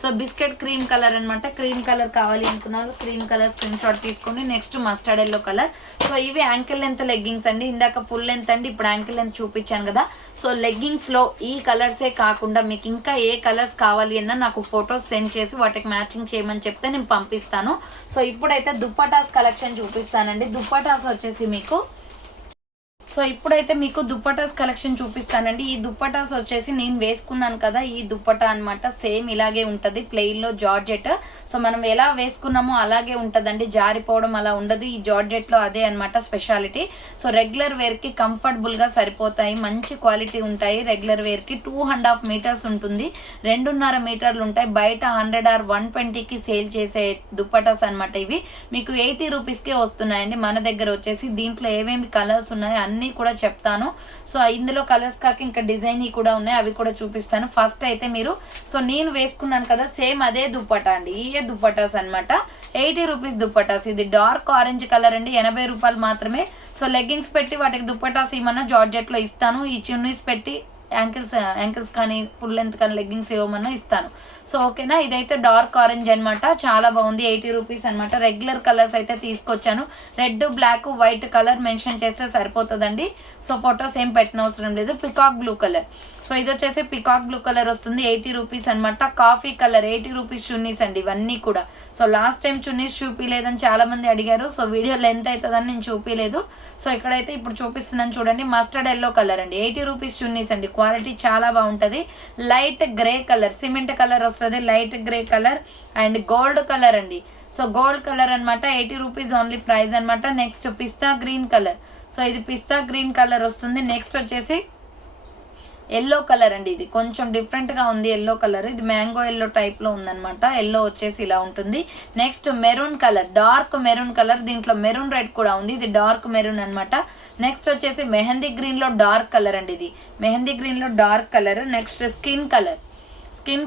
సో బిస్కెట్ క్రీమ్ కలర్ అనమాట. క్రీమ్ కలర్ కావాలి అనుకున్నారు, క్రీమ్ కలర్ స్క్రీన్ షాట్ తీసుకోండి. Next mustard yellow colour. So ఇవి యాంకిల్ లెంత్ లెగ్గింగ్స్ అండి, ఇందాక ఫుల్ లెంత్ అండి, ఇప్పుడు యాంకిల్ లెంత్ చూపించాను కదా. సో లెగ్గింగ్స్లో ఈ కలర్సే కాకుండా మీకు ఇంకా ఏ కలర్స్ కావాలి అన్నా నాకు ఫొటోస్ సెండ్ చేసి వాటికి మ్యాచింగ్ చేయమని చెప్తే నేను పంపిస్తాను. సో ఇప్పుడైతే దుప్పటాస్ కలెక్షన్ చూపిస్తానండి. దుప్పటాస్ వచ్చేసి మీకు సో ఇప్పుడైతే మీకు దుప్పటాస్ కలెక్షన్ చూపిస్తానండి. ఈ దుప్పటాస్ వచ్చేసి నేను వేసుకున్నాను కదా, ఈ దుప్పటా అనమాట. సేమ్ ఇలాగే ఉంటుంది, ప్లెయిన్లో జార్జెట్. సో మనం ఎలా వేసుకున్నామో అలాగే ఉంటుందండి, జారిపోవడం అలా ఉండదు. ఈ జార్జెట్లో అదే అనమాట స్పెషాలిటీ. సో రెగ్యులర్ వేర్కి కంఫర్టబుల్గా సరిపోతాయి, మంచి క్వాలిటీ ఉంటాయి. రెగ్యులర్ వేర్కి 2.5 మీటర్స్ ఉంటుంది, 2.5 మీటర్లు ఉంటాయి. బయట 100 or 120కి సేల్ చేసే దుప్పటాస్ అనమాట. ఇవి మీకు 80 రూపీస్కే వస్తున్నాయండి. మన దగ్గర వచ్చేసి దీంట్లో ఏమేమి కలర్స్ ఉన్నాయో అన్నీ కూడా చెప్తాను. సో ఇందులో కలర్స్ కాక ఇంకా డిజైన్ కూడా ఉన్నాయి, అవి కూడా చూపిస్తాను. ఫస్ట్ అయితే మీరు సో నేను వేసుకున్నాను కదా, సేమ్ అదే దుప్పటా అండి, ఇవే దుప్పటాస్ అనమాట. 80 రూపీస్ దుప్పటాస్. ఇది డార్క్ ఆరెంజ్ కలర్ అండి, 80 రూపాయలు మాత్రమే. సో లెగ్గింగ్స్ పెట్టి వాటికి దుప్పటాస్ ఏమన్నా జార్జెట్లో ఇస్తాను. ఈ చున్నీస్ పెట్టి యాంకిల్స్ కానీ ఫుల్ లెంత్ కానీ లెగ్గింగ్స్ ఇవ్వమన్నా ఇస్తాను. సో ఓకేనా, ఇదైతే డార్క్ ఆరెంజ్ అనమాట, చాలా బాగుంది. 80 రూపీస్ అనమాట. రెగ్యులర్ కలర్స్ అయితే తీసుకొచ్చాను. Red, black, white colour mention చేస్తే సరిపోతుందండి. సో ఫొటోస్ ఏం పెట్టిన అవసరం లేదు. పికాక్ బ్లూ కలర్, సో ఇది వచ్చేసి పికాక్ బ్లూ కలర్ వస్తుంది. 80 రూపీస్ అనమాట. కాఫీ కలర్ 80 రూపీస్ చున్నీస్ అండి ఇవన్నీ కూడా. సో లాస్ట్ టైం చున్నీస్ చూపించలేదని చాలా మంది అడిగారు. సో వీడియో లెంత్ అవుతుందని నేను చూపించలేదు. సో ఇక్కడైతే ఇప్పుడు చూపిస్తున్నాను చూడండి. మస్టర్డ్ ఎల్లో కలర్ అండి, 80 రూపీస్ చున్నీస్ అండి. క్వాలిటీ చాలా బాగుంటుంది. Light grey colour, cement colour వస్తుంది. Light grey colour and gold colour అండి. సో గోల్డ్ కలర్ అనమాట. 80 రూపీస్ ఓన్లీ ప్రైస్ అనమాట. Next pista green colour, so ఇది పిస్తా గ్రీన్ కలర్ వస్తుంది. నెక్స్ట్ వచ్చేసి ఎల్లో కలర్ అండి, ఇది కొంచెం డిఫరెంట్గా ఉంది. ఎల్లో కలర్, ఇది మ్యాంగో ఎల్లో టైప్లో ఉందన్నమాట. ఎల్లో వచ్చేసి ఇలా ఉంటుంది. Next maroon colour, dark maroon colour, దీంట్లో మెరూన్ రెడ్ కూడా ఉంది. ఇది డార్క్ మెరూన్ అనమాట. నెక్స్ట్ వచ్చేసి మెహందీ గ్రీన్లో డార్క్ కలర్ అండి, ఇది మెహందీ గ్రీన్లో dark colour. Next skin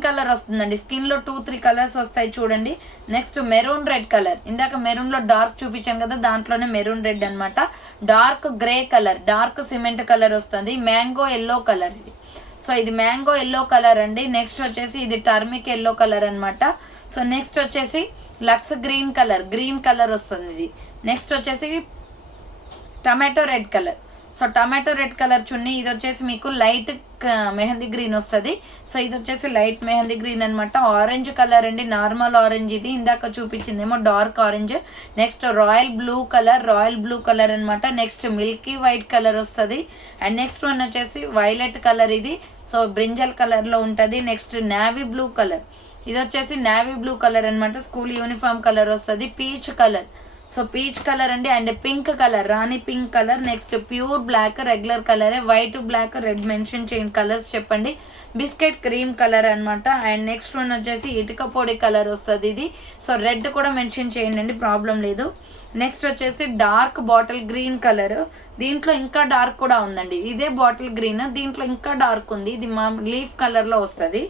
colour వస్తుందండి. స్కిన్లో 2-3 కలర్స్ వస్తాయి చూడండి. నెక్స్ట్ మెరూన్ రెడ్ కలర్, ఇందాక మెరూన్లో డార్క్ చూపించాను కదా, దాంట్లోనే మెరూన్ రెడ్ అనమాట. Dark grey colour, dark cement colour వస్తుంది. మ్యాంగో ఎల్లో కలర్ ఇది. సో ఇది మ్యాంగో ఎల్లో కలర్ అండి. నెక్స్ట్ వచ్చేసి ఇది టర్మిక్ ఎల్లో కలర్ అనమాట. సో నెక్స్ట్ వచ్చేసి లక్స్ గ్రీన్ కలర్ వస్తుంది ఇది. నెక్స్ట్ వచ్చేసి tomato red colour. So tomato red colour చున్నీ, ఇది వచ్చేసి మీకు లైట్ మెహందీ గ్రీన్ వస్తుంది. సో ఇది వచ్చేసి లైట్ మెహందీ గ్రీన్ అనమాట. ఆరెంజ్ కలర్ అండి, నార్మల్ ఆరెంజ్ ఇది. ఇందాక చూపించిందేమో dark orange. Next royal blue colour అనమాట. నెక్స్ట్ మిల్కీ వైట్ కలర్ వస్తుంది. అండ్ నెక్స్ట్ వన్ వచ్చేసి వైలెట్ కలర్ ఇది. సో బ్రింజల్ కలర్లో ఉంటుంది. నెక్స్ట్ నావీ బ్లూ కలర్, ఇది వచ్చేసి నావీ బ్లూ కలర్ అనమాట. స్కూల్ యూనిఫామ్ కలర్ వస్తుంది. Peach colour, so peach colour అండి. And pink colour, rani pink colour. Next pure black, regular కలరే. వైట్, బ్లాక్, రెడ్ మెన్షన్ చేయండి కలర్స్ చెప్పండి. బిస్కెట్ క్రీమ్ కలర్ అనమాట. అండ్ నెక్స్ట్ వన్ వచ్చేసి ఇటుక పొడి కలర్ వస్తుంది ఇది. సో రెడ్ కూడా మెన్షన్ చేయండి అండి, ప్రాబ్లం లేదు. నెక్స్ట్ వచ్చేసి డార్క్ బాటిల్ గ్రీన్ కలర్, దీంట్లో ఇంకా డార్క్ కూడా ఉందండి. ఇదే బాటిల్ గ్రీన్, దీంట్లో ఇంకా డార్క్ ఉంది. ఇది మా లీఫ్ కలర్లో వస్తుంది.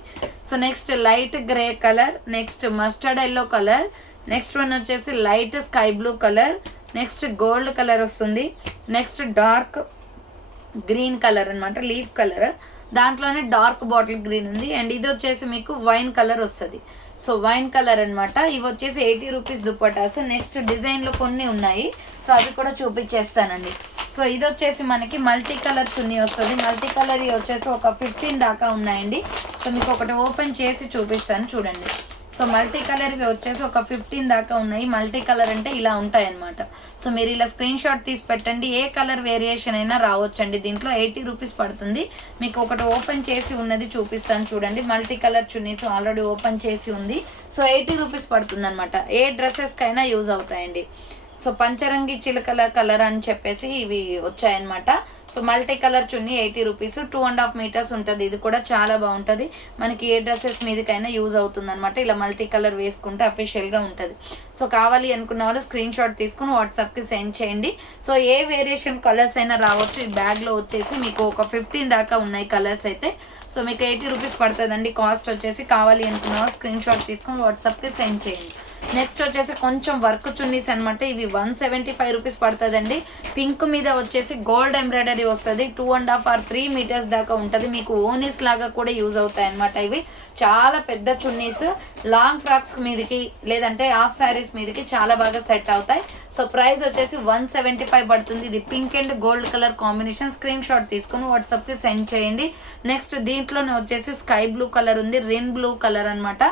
So next light grey colour. Next mustard yellow colour. Next one వచ్చేసి light sky blue colour. Next gold colour వస్తుంది. నెక్స్ట్ డార్క్ గ్రీన్ కలర్ అనమాట, లీఫ్ కలర్. దాంట్లోనే డార్క్ బాటిల్ గ్రీన్ ఉంది. అండ్ ఇది వచ్చేసి మీకు వైన్ కలర్ వస్తుంది. సో వైన్ కలర్ అనమాట. ఇవి వచ్చేసి 80 రూపీస్ దుప్పటాస్. నెక్స్ట్ డిజైన్లో కొన్ని ఉన్నాయి, సో అవి కూడా చూపించేస్తానండి. సో ఇది వచ్చేసి మనకి మల్టీ కలర్ చున్నీ వస్తుంది. మల్టీ కలర్ వచ్చేసి ఒక 15 దాకా ఉన్నాయండి. సో మీకు ఒకటి ఓపెన్ చేసి చూపిస్తాను చూడండి. సో మల్టీ కలర్ ఇవి వచ్చేసి ఒక 15 దాకా ఉన్నాయి. మల్టీ కలర్ అంటే ఇలా ఉంటాయి అన్నమాట. సో మీరు ఇలా స్క్రీన్ షాట్ తీసి పెట్టండి. ఏ కలర్ వేరియేషన్ అయినా రావచ్చండి. దీంట్లో 80 రూపీస్ పడుతుంది. మీకు ఒకటి ఓపెన్ చేసి ఉన్నది చూపిస్తాను చూడండి. Multi colour chunnis already open చేసి ఉంది. సో 80 రూపీస్ పడుతుంది అనమాట. ఏ డ్రెస్సెస్కైనా యూజ్ అవుతాయండి. సో పంచరంగి చిలకల కలర్ అని చెప్పేసి ఇవి వచ్చాయన్నమాట. సో మల్టీ కలర్ చున్నీ 80 రూపీస్. 2.5 మీటర్స్ ఉంటుంది. ఇది కూడా చాలా బాగుంటుంది. మనకి ఏ డ్రెస్సెస్ మీదకైనా యూజ్ అవుతుంది అనమాట. ఇలా మల్టీ కలర్ వేసుకుంటే అఫీషియల్గా ఉంటుంది. సో కావాలి అనుకున్న వాళ్ళు స్క్రీన్ షాట్ తీసుకుని వాట్సాప్కి సెండ్ చేయండి. సో ఏ వేరియేషన్ కలర్స్ అయినా రావచ్చు. ఈ బ్యాగ్లో వచ్చేసి మీకు ఒక 15 దాకా ఉన్నాయి కలర్స్ అయితే. సో మీకు 80 రూపీస్ పడుతుందండి కాస్ట్ వచ్చేసి. కావాలి అనుకున్న వాళ్ళు స్క్రీన్ షాట్ తీసుకుని వాట్సాప్కి సెండ్ చేయండి. నెక్స్ట్ వచ్చేసి కొంచెం వర్క్ చున్నీస్ అనమాట. ఇవి 175 రూపీస్ పడుతుందండి. పింక్ మీద వచ్చేసి గోల్డ్ ఎంబ్రాయిడరీ వస్తుంది. 2.5 or 3 మీటర్స్ దాకా ఉంటుంది. మీకు ఓనీస్ లాగా కూడా యూజ్ అవుతాయి అనమాట. ఇవి చాలా పెద్ద చున్నీస్, లాంగ్ ఫ్రాక్స్ మీదకి లేదంటే హాఫ్ శారీస్ మీదకి చాలా బాగా సెట్ అవుతాయి. సో ప్రైస్ వచ్చేసి 175 పడుతుంది. ఇది pink and gold colour combination. Screen shot తీసుకుని వాట్సాప్కి సెండ్ చేయండి. నెక్స్ట్ దీంట్లోనే వచ్చేసి స్కై బ్లూ కలర్ ఉంది, రెయిన్ బ్లూ కలర్ అనమాట.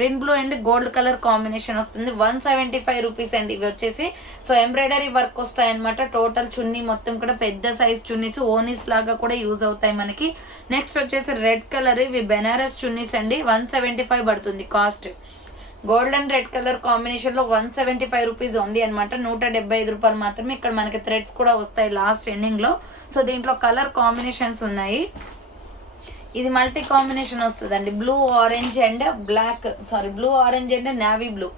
Rain blue and gold colour combination వస్తుంది. 175 రూపీస్ అండి ఇవి వచ్చేసి. సో ఎంబ్రాయిడరీ వర్క్ వస్తాయి అనమాట. టోటల్ చున్నీ మొత్తం కూడా పెద్ద సైజ్ చున్నీస్, ఓనీస్ లాగా కూడా యూజ్ అవుతాయి మనకి. నెక్స్ట్ వచ్చేసి రెడ్ కలర్, ఇవి బెనారస్ చున్నీస్ అండి. 175 పడుతుంది cost. Gold and red colour కాంబినేషన్లో 175 రూపీస్ ఉంది అనమాట. 175 రూపాయలు మాత్రమే. ఇక్కడ మనకి థ్రెడ్స్ కూడా వస్తాయి లాస్ట్ ఎండింగ్లో. సో దీంట్లో కలర్ కాంబినేషన్స్ ఉన్నాయి. ఇది మల్టీ కాంబినేషన్ వస్తుందండి. Blue orange and black, blue orange and navy blue,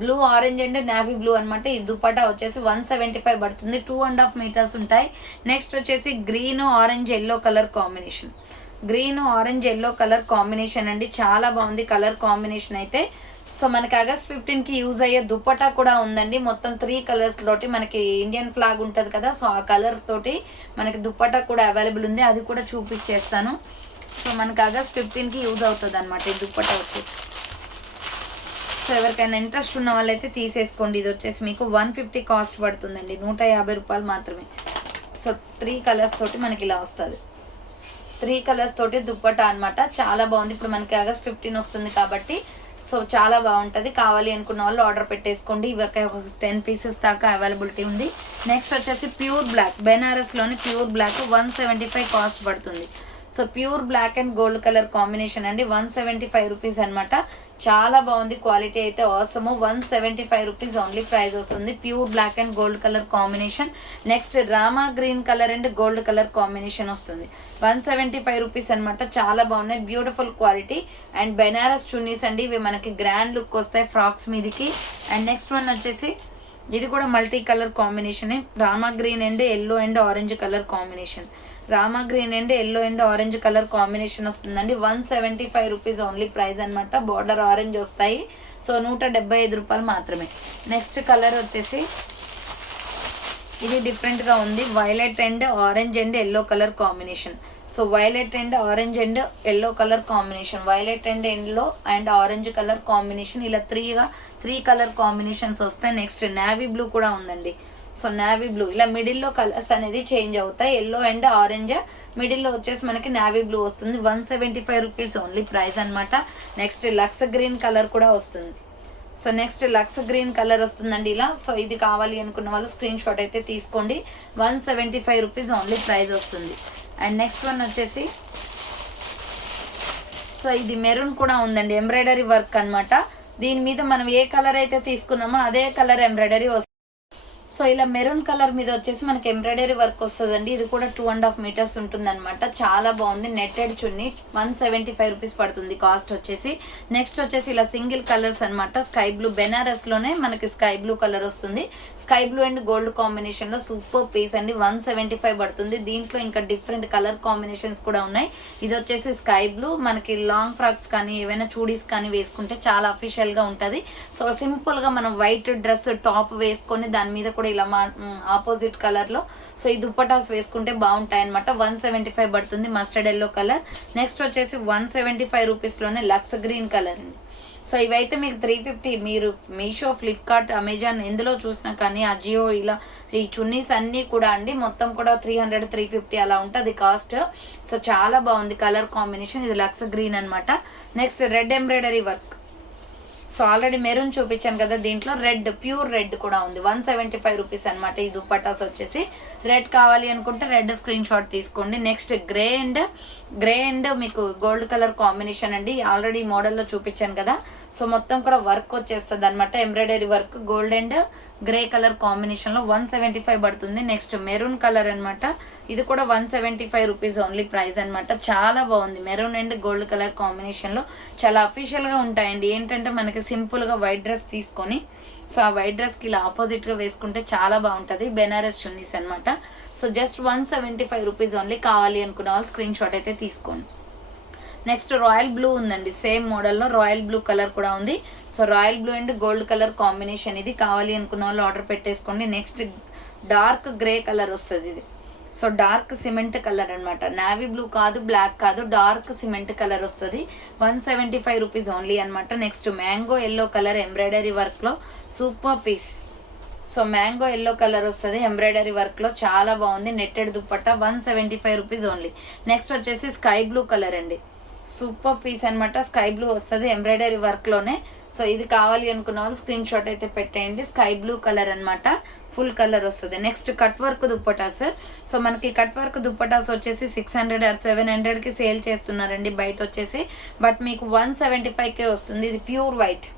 blue orange and navy blue అనమాట. ఈ దుపట్టా వచ్చేసి 175 పడుతుంది. 2.5 మీటర్స్ ఉంటాయి. నెక్స్ట్ వచ్చేసి green orange yellow colour combination, green orange yellow colour combination అండి. చాలా బాగుంది కలర్ కాంబినేషన్ అయితే. సో మనకి ఆగస్ట్ 15కి యూజ్ అయ్యే దుప్పటా కూడా ఉందండి. మొత్తం 3 కలర్స్ తోటి మనకి ఇండియన్ ఫ్లాగ్ ఉంటుంది కదా, సో ఆ కలర్ తోటి మనకి దుప్పటా కూడా అవైలబుల్ ఉంది. అది కూడా చూపించేస్తాను. సో మనకి ఆగస్ట్ 15కి యూజ్ అవుతుంది అనమాట ఈ దుప్పటా వచ్చేసి. సో ఎవరికైనా ఇంట్రెస్ట్ ఉన్న వాళ్ళైతే తీసేసుకోండి. ఇది వచ్చేసి మీకు 150 కాస్ట్ పడుతుందండి, 150 రూపాయలు మాత్రమే. సో 3 కలర్స్ తోటి మనకి ఇలా వస్తుంది. 3 కలర్స్ తోటి దుప్పటా అనమాట. చాలా బాగుంది. ఇప్పుడు మనకి ఆగస్ట్ 15 వస్తుంది కాబట్టి సో చాలా బాగుంటుంది. కావాలి అనుకున్న వాళ్ళు ఆర్డర్ పెట్టేసుకోండి. ఇవి ఒక 10 పీసెస్ దాకా అవైలబిలిటీ ఉంది. నెక్స్ట్ వచ్చేసి ప్యూర్ బ్లాక్, బెనారస్లోని ప్యూర్ బ్లాక్ 175 కాస్ట్ పడుతుంది. So pure black and gold colour combination అండి, 175 రూపీస్ అనమాట. చాలా బాగుంది, క్వాలిటీ అయితే అవసరము. 175 రూపీస్ ఓన్లీ ప్రైస్ వస్తుంది. Pure black and gold colour combination. Next Rama green colour and gold colour combination వస్తుంది. 175 రూపీస్ అనమాట. చాలా బాగున్నాయి, beautiful quality. And Banaras chunnis అండి, ఇవి మనకి గ్రాండ్ లుక్ వస్తాయి ఫ్రాక్స్ మీదకి. అండ్ నెక్స్ట్ వన్ వచ్చేసి ఇది కూడా multi colour combination, Rama green and yellow and orange colour combination. Rama green and yellow and orange colour combination వస్తుందండి. 175 రూపీస్ ఓన్లీ ప్రైస్ అనమాట. బార్డర్ ఆరెంజ్ వస్తాయి. సో 175 రూపాయలు మాత్రమే. నెక్స్ట్ కలర్ వచ్చేసి ఇది డిఫరెంట్గా ఉంది, violet and orange and yellow colour combination. So violet and orange and yellow colour combination, violet and yellow and orange colour combination. ఇలా 3 కలర్ కాంబినేషన్స్ వస్తాయి. నెక్స్ట్ నేవీ బ్లూ కూడా ఉందండి. సో నేవీ బ్లూ, ఇలా మిడిల్లో కలర్స్ అనేది చేంజ్ అవుతాయి. ఎల్లో అండ్ ఆరెంజ్, మిడిల్లో వచ్చేసి మనకి నేవీ బ్లూ వస్తుంది. 175 రూపీస్ ఓన్లీ ప్రైస్ అనమాట. నెక్స్ట్ లక్స్ గ్రీన్ కలర్ కూడా వస్తుంది. So next lux green colour వస్తుందండి ఇలా. సో ఇది కావాలి అనుకున్న వాళ్ళు స్క్రీన్ షాట్ అయితే తీసుకోండి. 175 రూపీస్ ఓన్లీ ప్రైస్ వస్తుంది. అండ్ నెక్స్ట్ వన్ వచ్చేసి సో ఇది మెరూన్ కూడా ఉందండి, ఎంబ్రాయిడరీ వర్క్ అనమాట. దీని మీద మనం ఏ కలర్ అయితే తీసుకున్నామో అదే కలర్ ఎంబ్రాయిడరీ వస్తుంది. సో ఇలా మెరూన్ కలర్ మీద వచ్చేసి మనకి ఎంబ్రాయిడరీ వర్క్ వస్తుందండి. ఇది కూడా 2.5 మీటర్స్ ఉంటుంది అనమాట. చాలా బాగుంది. నెట్టెడ్ చున్నీ 175 రూపీస్ పడుతుంది కాస్ట్ వచ్చేసి. నెక్స్ట్ వచ్చేసి ఇలా సింగిల్ కలర్స్ అనమాట. స్కై బ్లూ, బెనారస్లోనే మనకి స్కై బ్లూ కలర్ వస్తుంది. స్కై బ్లూ అండ్ గోల్డ్ కాంబినేషన్లో సూపర్ పీస్ అండి, 175 పడుతుంది. దీంట్లో ఇంకా డిఫరెంట్ కలర్ కాంబినేషన్స్ కూడా ఉన్నాయి. ఇది వచ్చేసి స్కై బ్లూ, మనకి లాంగ్ ఫ్రాక్స్ కానీ ఏవైనా చూడీస్ కానీ వేసుకుంటే చాలా అఫీషియల్గా ఉంటుంది. సో సింపుల్గా మనం వైట్ డ్రెస్ టాప్ వేసుకొని దాని మీద ఇలా ఆపోజిట్ కలర్ లో సో ఈ దుప్పటాస్ వేసుకుంటే బాగుంటాయి అనమాట. 175 పడుతుంది, మస్టర్డ్ ఎల్లో కలర్. నెక్స్ట్ వచ్చేసి 175 రూపీస్ లోనే లక్స్ గ్రీన్ కలర్ అండి. సో ఇవైతే మీకు 350, మీరు మీషో, ఫ్లిప్కార్ట్, అమెజాన్ ఎందులో చూసినా కానీ అజియో ఇలా ఈ చున్నీస్ అన్నీ కూడా అండి మొత్తం కూడా 300, 350 అలా ఉంటుంది కాస్ట్. సో చాలా బాగుంది కలర్ కాంబినేషన్. ఇది లక్స్ గ్రీన్ అనమాట. Next red embroidery work. So already maroon చూపించాను కదా, దీంట్లో రెడ్, ప్యూర్ రెడ్ కూడా ఉంది. 175 రూపీస్ అనమాట. ఈ దుప్పటాస్ వచ్చేసి రెడ్ కావాలి అనుకుంటే రెడ్ స్క్రీన్ షాట్ తీసుకోండి. నెక్స్ట్ గ్రే అండ్ మీకు గోల్డ్ కలర్ కాంబినేషన్ అండి. ఆల్రెడీ మోడల్లో చూపించాను కదా. సో మొత్తం కూడా వర్క్ వచ్చేస్తుంది అనమాట, embroidery work. Gold and grey colour కాంబినేషన్లో 175 పడుతుంది. నెక్స్ట్ మెరూన్ కలర్ అనమాట. ఇది కూడా 175 రూపీస్ ఓన్లీ ప్రైస్ అనమాట. చాలా బాగుంది, మెరూన్ అండ్ గోల్డ్ కలర్ కాంబినేషన్లో చాలా అఫీషియల్గా ఉంటాయండి. ఏంటంటే మనకి సింపుల్గా వైట్ డ్రెస్ తీసుకొని సో ఆ వైట్ డ్రెస్కి ఇలా ఆపోజిట్గా వేసుకుంటే చాలా బాగుంటుంది. బెనారస్ చున్నీస్ అనమాట. So just 175 rupees only. కావాలి అనుకున్న వాళ్ళు స్క్రీన్ షాట్ అయితే తీసుకోండి. నెక్స్ట్ రాయల్ బ్లూ ఉందండి, సేమ్ మోడల్లో రాయల్ బ్లూ కలర్ కూడా ఉంది. So royal blue and gold colour combination. ఇది కావాలి అనుకున్న వాళ్ళు ఆర్డర్ పెట్టేసుకోండి. నెక్స్ట్ డార్క్ గ్రే కలర్ వస్తుంది ఇది. సో డార్క్ సిమెంట్ కలర్ అనమాట, నావీ బ్లూ కాదు, బ్లాక్ కాదు, డార్క్ సిమెంట్ కలర్ వస్తుంది. 175 రూపీస్ ఓన్లీ అనమాట. Next mango yellow colour embroidery వర్క్లో super piece. So mango yellow colour వస్తుంది ఎంబ్రాయిడరీ వర్క్లో, చాలా బాగుంది. Netted dupatta 175 rupees only. Next వచ్చేసి స్కై బ్లూ కలర్ అండి, సూపర్ పీస్ అనమాట. స్కై బ్లూ వస్తుంది ఎంబ్రాయిడరీ వర్క్లోనే. సో ఇది కావాలి అనుకున్న వాళ్ళు స్క్రీన్ షాట్ అయితే పెట్టేయండి. స్కై బ్లూ కలర్ అనమాట, ఫుల్ కలర్ వస్తుంది. Next cut work dupattas. So మనకి కట్ వర్క్ దుప్పటాస్ వచ్చేసి 600 or 700కి సేల్ చేస్తున్నారండి బయట వచ్చేసి. బట్ మీకు 175కే వస్తుంది. ఇది ప్యూర్ వైట్.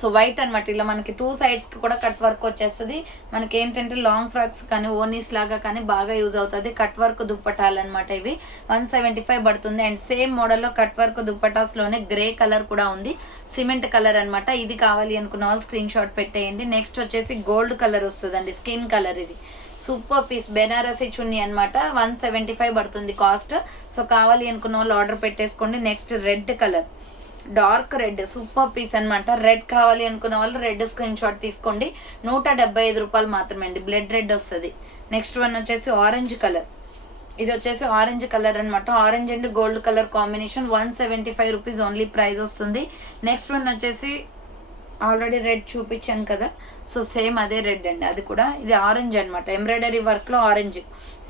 సో వైట్ అనమాట. ఇలా మనకి 2 sides కూడా కట్ వర్క్ వచ్చేస్తుంది. మనకి ఏంటంటే లాంగ్ ఫ్రాక్స్ కానీ ఓనీస్ లాగా కానీ బాగా యూజ్ అవుతుంది. కట్ వర్క్ దుప్పటాలు అనమాట ఇవి. 175 పడుతుంది. అండ్ సేమ్ మోడల్లో కట్ వర్క్ దుప్పటాస్లోనే గ్రే కలర్ కూడా ఉంది, సిమెంట్ కలర్ అనమాట. ఇది కావాలి అనుకున్న వాళ్ళు స్క్రీన్ షాట్ పెట్టేయండి. నెక్స్ట్ వచ్చేసి గోల్డ్ కలర్ వస్తుందండి, స్కిన్ కలర్. ఇది సూపర్ పీస్ బెనారసీ చున్నీ అనమాట. 175 పడుతుంది కాస్ట్. సో కావాలి అనుకున్న వాళ్ళు ఆర్డర్ పెట్టేసుకోండి. Next red colour. Dark red super piece అనమాట. రెడ్ కావాలి అనుకున్న వాళ్ళు రెడ్ స్క్రీన్ షాట్ తీసుకోండి. 175 రూపాయలు మాత్రమే అండి. బ్లడ్ రెడ్ వస్తుంది. నెక్స్ట్ వన్ వచ్చేసి ఆరెంజ్ కలర్. ఇది వచ్చేసి ఆరెంజ్ కలర్ అనమాట. Orange and gold colour combination. 175 rupees only price వస్తుంది. నెక్స్ట్ వన్ వచ్చేసి ఆల్రెడీ రెడ్ చూపించాను కదా, సో సేమ్ అదే రెడ్ అండి. అది కూడా ఇది ఆరెంజ్ అనమాట. ఎంబ్రాయిడరీ వర్క్లో ఆరెంజ్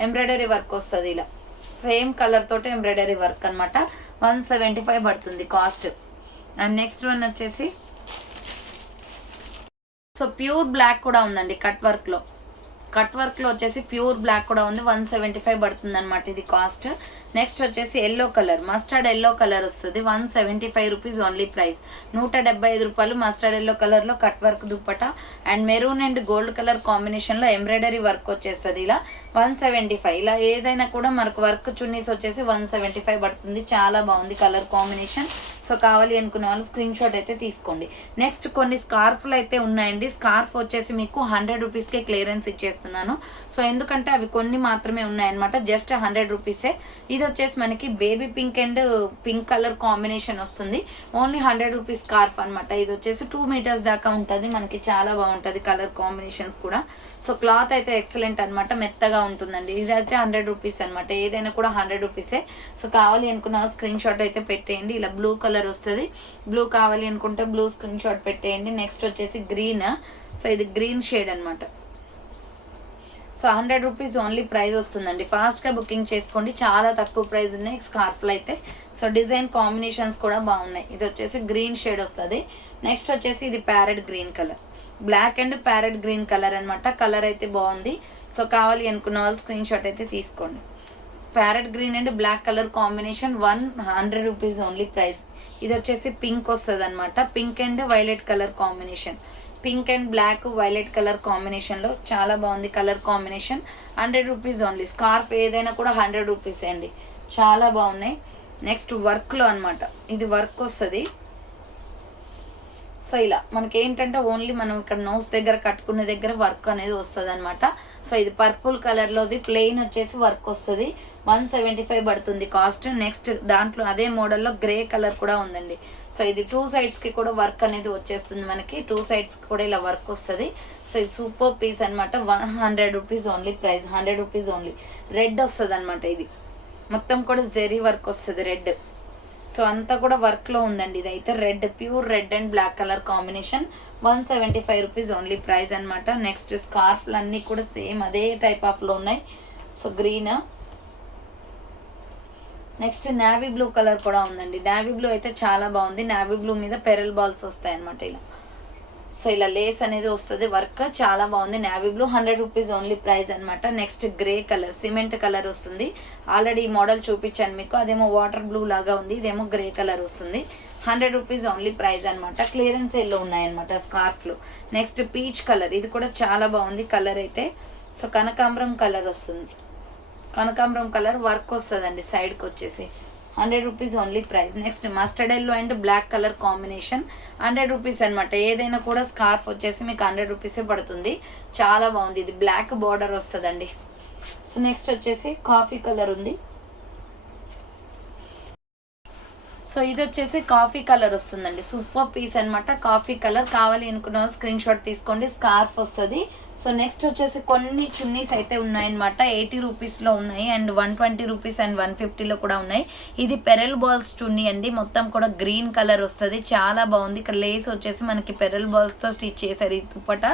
ఎంబ్రాయిడరీ వర్క్ వస్తుంది. ఇలా సేమ్ కలర్ తోటి ఎంబ్రాయిడరీ వర్క్ అనమాట. 175 పడుతుంది కాస్ట్. అండ్ నెక్స్ట్ వన్ వచ్చేసి సో ప్యూర్ బ్లాక్ కూడా ఉందండి. కట్ వర్క్లో వచ్చేసి ప్యూర్ బ్లాక్ కూడా ఉంది. 175 పడుతుంది అనమాట ఇది కాస్ట్. నెక్స్ట్ వచ్చేసి yellow colour, mustard yellow colour వస్తుంది. 175 రూపీస్ ఓన్లీ ప్రైస్. 175 రూపాయలు. మస్టర్డ్ ఎల్లో కలర్లో cut work dupatta and maroon and gold colour కాంబినేషన్లో ఎంబ్రాయిడరీ వర్క్ వచ్చేస్తుంది. ఇలా 175. ఇలా ఏదైనా కూడా మనకు వర్క్ చున్నీస్ వచ్చేసి 175 పడుతుంది. చాలా బాగుంది కలర్ కాంబినేషన్. సో కావాలి అనుకున్న వాళ్ళు స్క్రీన్ షాట్ అయితే తీసుకోండి. నెక్స్ట్ కొన్ని స్కార్ఫ్లు అయితే ఉన్నాయండి. స్కార్ఫ్ వచ్చేసి మీకు 100 రూపీస్కే క్లియరెన్స్ ఇచ్చేస్తున్నాను. సో ఎందుకంటే అవి కొన్ని మాత్రమే ఉన్నాయన్నమాట. జస్ట్ 100 రూపీసే. ఇది వచ్చేసి మనకి baby pink and pink colour combination వస్తుంది. ఓన్లీ 100 రూపీస్ స్కార్ఫ్ అనమాట. ఇది వచ్చేసి 2 మీటర్స్ దాకా ఉంటుంది మనకి. చాలా బాగుంటుంది కలర్ కాంబినేషన్స్ కూడా. సో క్లాత్ అయితే ఎక్సలెంట్ అనమాట. మెత్తగా ఉంటుందండి. ఇది అయితే 100 రూపీస్ అనమాట. ఏదైనా కూడా 100 రూపీసే. సో కావాలి అనుకున్న స్క్రీన్ షాట్ అయితే పెట్టేయండి. ఇలా బ్లూ కలర్ వస్తుంది. బ్లూ కావాలి అనుకుంటే బ్లూ స్క్రీన్ షాట్ పెట్టేయండి. నెక్స్ట్ వచ్చేసి గ్రీన్. సో ఇది గ్రీన్ షేడ్ అనమాట. సో 100 రూపీస్ ఓన్లీ ప్రైస్ వస్తుందండి. ఫాస్ట్గా బుకింగ్ చేసుకోండి. చాలా తక్కువ ప్రైస్ ఉన్నాయి స్కార్ఫ్లు అయితే. సో డిజైన్ కాంబినేషన్స్ కూడా బాగున్నాయి. ఇది వచ్చేసి గ్రీన్ షేడ్ వస్తుంది. నెక్స్ట్ వచ్చేసి ఇది parrot green colour, black and parrot green colour అనమాట. కలర్ అయితే బాగుంది. సో కావాలి అనుకున్న వాళ్ళు స్క్రీన్ షాట్ అయితే తీసుకోండి. Parrot green and black colour combination. 100 rupees only price. ఇది వచ్చేసి పింక్ వస్తుంది అనమాట. Pink and violet colour combination. Pink and black violet colour కాంబినేషన్లో చాలా బాగుంది colour combination. 100 rupees only. Scarf ఏదైనా కూడా 100 రూపీస్ అండి. చాలా బాగున్నాయి. నెక్స్ట్ వర్క్లో అనమాట. ఇది వర్క్ వస్తుంది. సో ఇలా మనకి ఏంటంటే ఓన్లీ మనం ఇక్కడ నోస్ దగ్గర కట్టుకునే దగ్గర వర్క్ అనేది వస్తుంది అనమాట. సో ఇది పర్పుల్ కలర్లోది ప్లెయిన్ వచ్చేసి వర్క్ వస్తుంది. 175 పడుతుంది కాస్ట్. నెక్స్ట్ దాంట్లో అదే మోడల్లో గ్రే కలర్ కూడా ఉందండి. సో ఇది 2 సైడ్స్కి కూడా వర్క్ అనేది వచ్చేస్తుంది మనకి. 2 సైడ్స్కి కూడా ఇలా వర్క్ వస్తుంది. సో ఇది సూపర్ పీస్ అనమాట. 100 rupees only price. 100 rupees only. Red వస్తుంది అనమాట. ఇది మొత్తం కూడా జెరీ వర్క్ వస్తుంది రెడ్. సో అంతా కూడా వర్క్లో ఉందండి. ఇదైతే red, pure red and black colour combination. 175 rupees only price అనమాట. నెక్స్ట్ స్కార్ఫ్లు అన్నీ కూడా సేమ్ అదే టైప్ ఆఫ్లో ఉన్నాయి. So green. Next navy blue colour కూడా ఉందండి. నావీ బ్లూ అయితే చాలా బాగుంది. నావీ బ్లూ మీద పెరల్ బాల్స్ వస్తాయి అనమాట. ఇలా సో ఇలా లేస్ అనేది వస్తుంది. వర్క్ చాలా బాగుంది. Navy blue 100 rupees only price అనమాట. Next grey colour, cement colour వస్తుంది. ఆల్రెడీ ఈ మోడల్ చూపించాను మీకు. అదేమో వాటర్ బ్లూ లాగా ఉంది. ఇదేమో గ్రే కలర్ వస్తుంది. 100 రూపీస్ ఓన్లీ ప్రైస్ అనమాట. క్లియరెన్స్ సేల్లో ఉన్నాయన్నమాట స్కార్ఫ్లు. Next peach colour. ఇది కూడా చాలా బాగుంది కలర్ అయితే. సో కనకాంబరం కలర్ వస్తుంది. కనకాంబరం కలర్ వర్క్ వస్తుందండి సైడ్కి వచ్చేసి. 100 rupees only price. Next mustard yellow and black colour combination. 100 rupees అనమాట. ఏదైనా కూడా స్కార్ఫ్ వచ్చేసి మీకు 100 రూపీసే పడుతుంది. చాలా బాగుంది. ఇది బ్లాక్ బార్డర్ వస్తుందండి. సో నెక్స్ట్ వచ్చేసి కాఫీ కలర్ ఉంది. సో ఇది వచ్చేసి కాఫీ కలర్ వస్తుందండి. సూపర్ పీస్ అనమాట. కాఫీ కలర్ కావాలి అనుకున్న స్క్రీన్ షాట్ తీసుకోండి. స్కార్ఫ్ వస్తుంది. సో నెక్స్ట్ వచ్చేసి కొన్ని చున్నీస్ అయితే ఉన్నాయన్నమాట. 80 రూపీస్లో ఉన్నాయి అండ్ 120 రూపీస్ అండ్ 150లో కూడా ఉన్నాయి. ఇది పెరల్ బాల్స్ చున్నీ అండి. మొత్తం కూడా గ్రీన్ కలర్ వస్తుంది. చాలా బాగుంది. ఇక్కడ లేస్ వచ్చేసి మనకి పెరల్ బాల్స్తో స్టిచ్ చేశారు. ఈ దుప్పట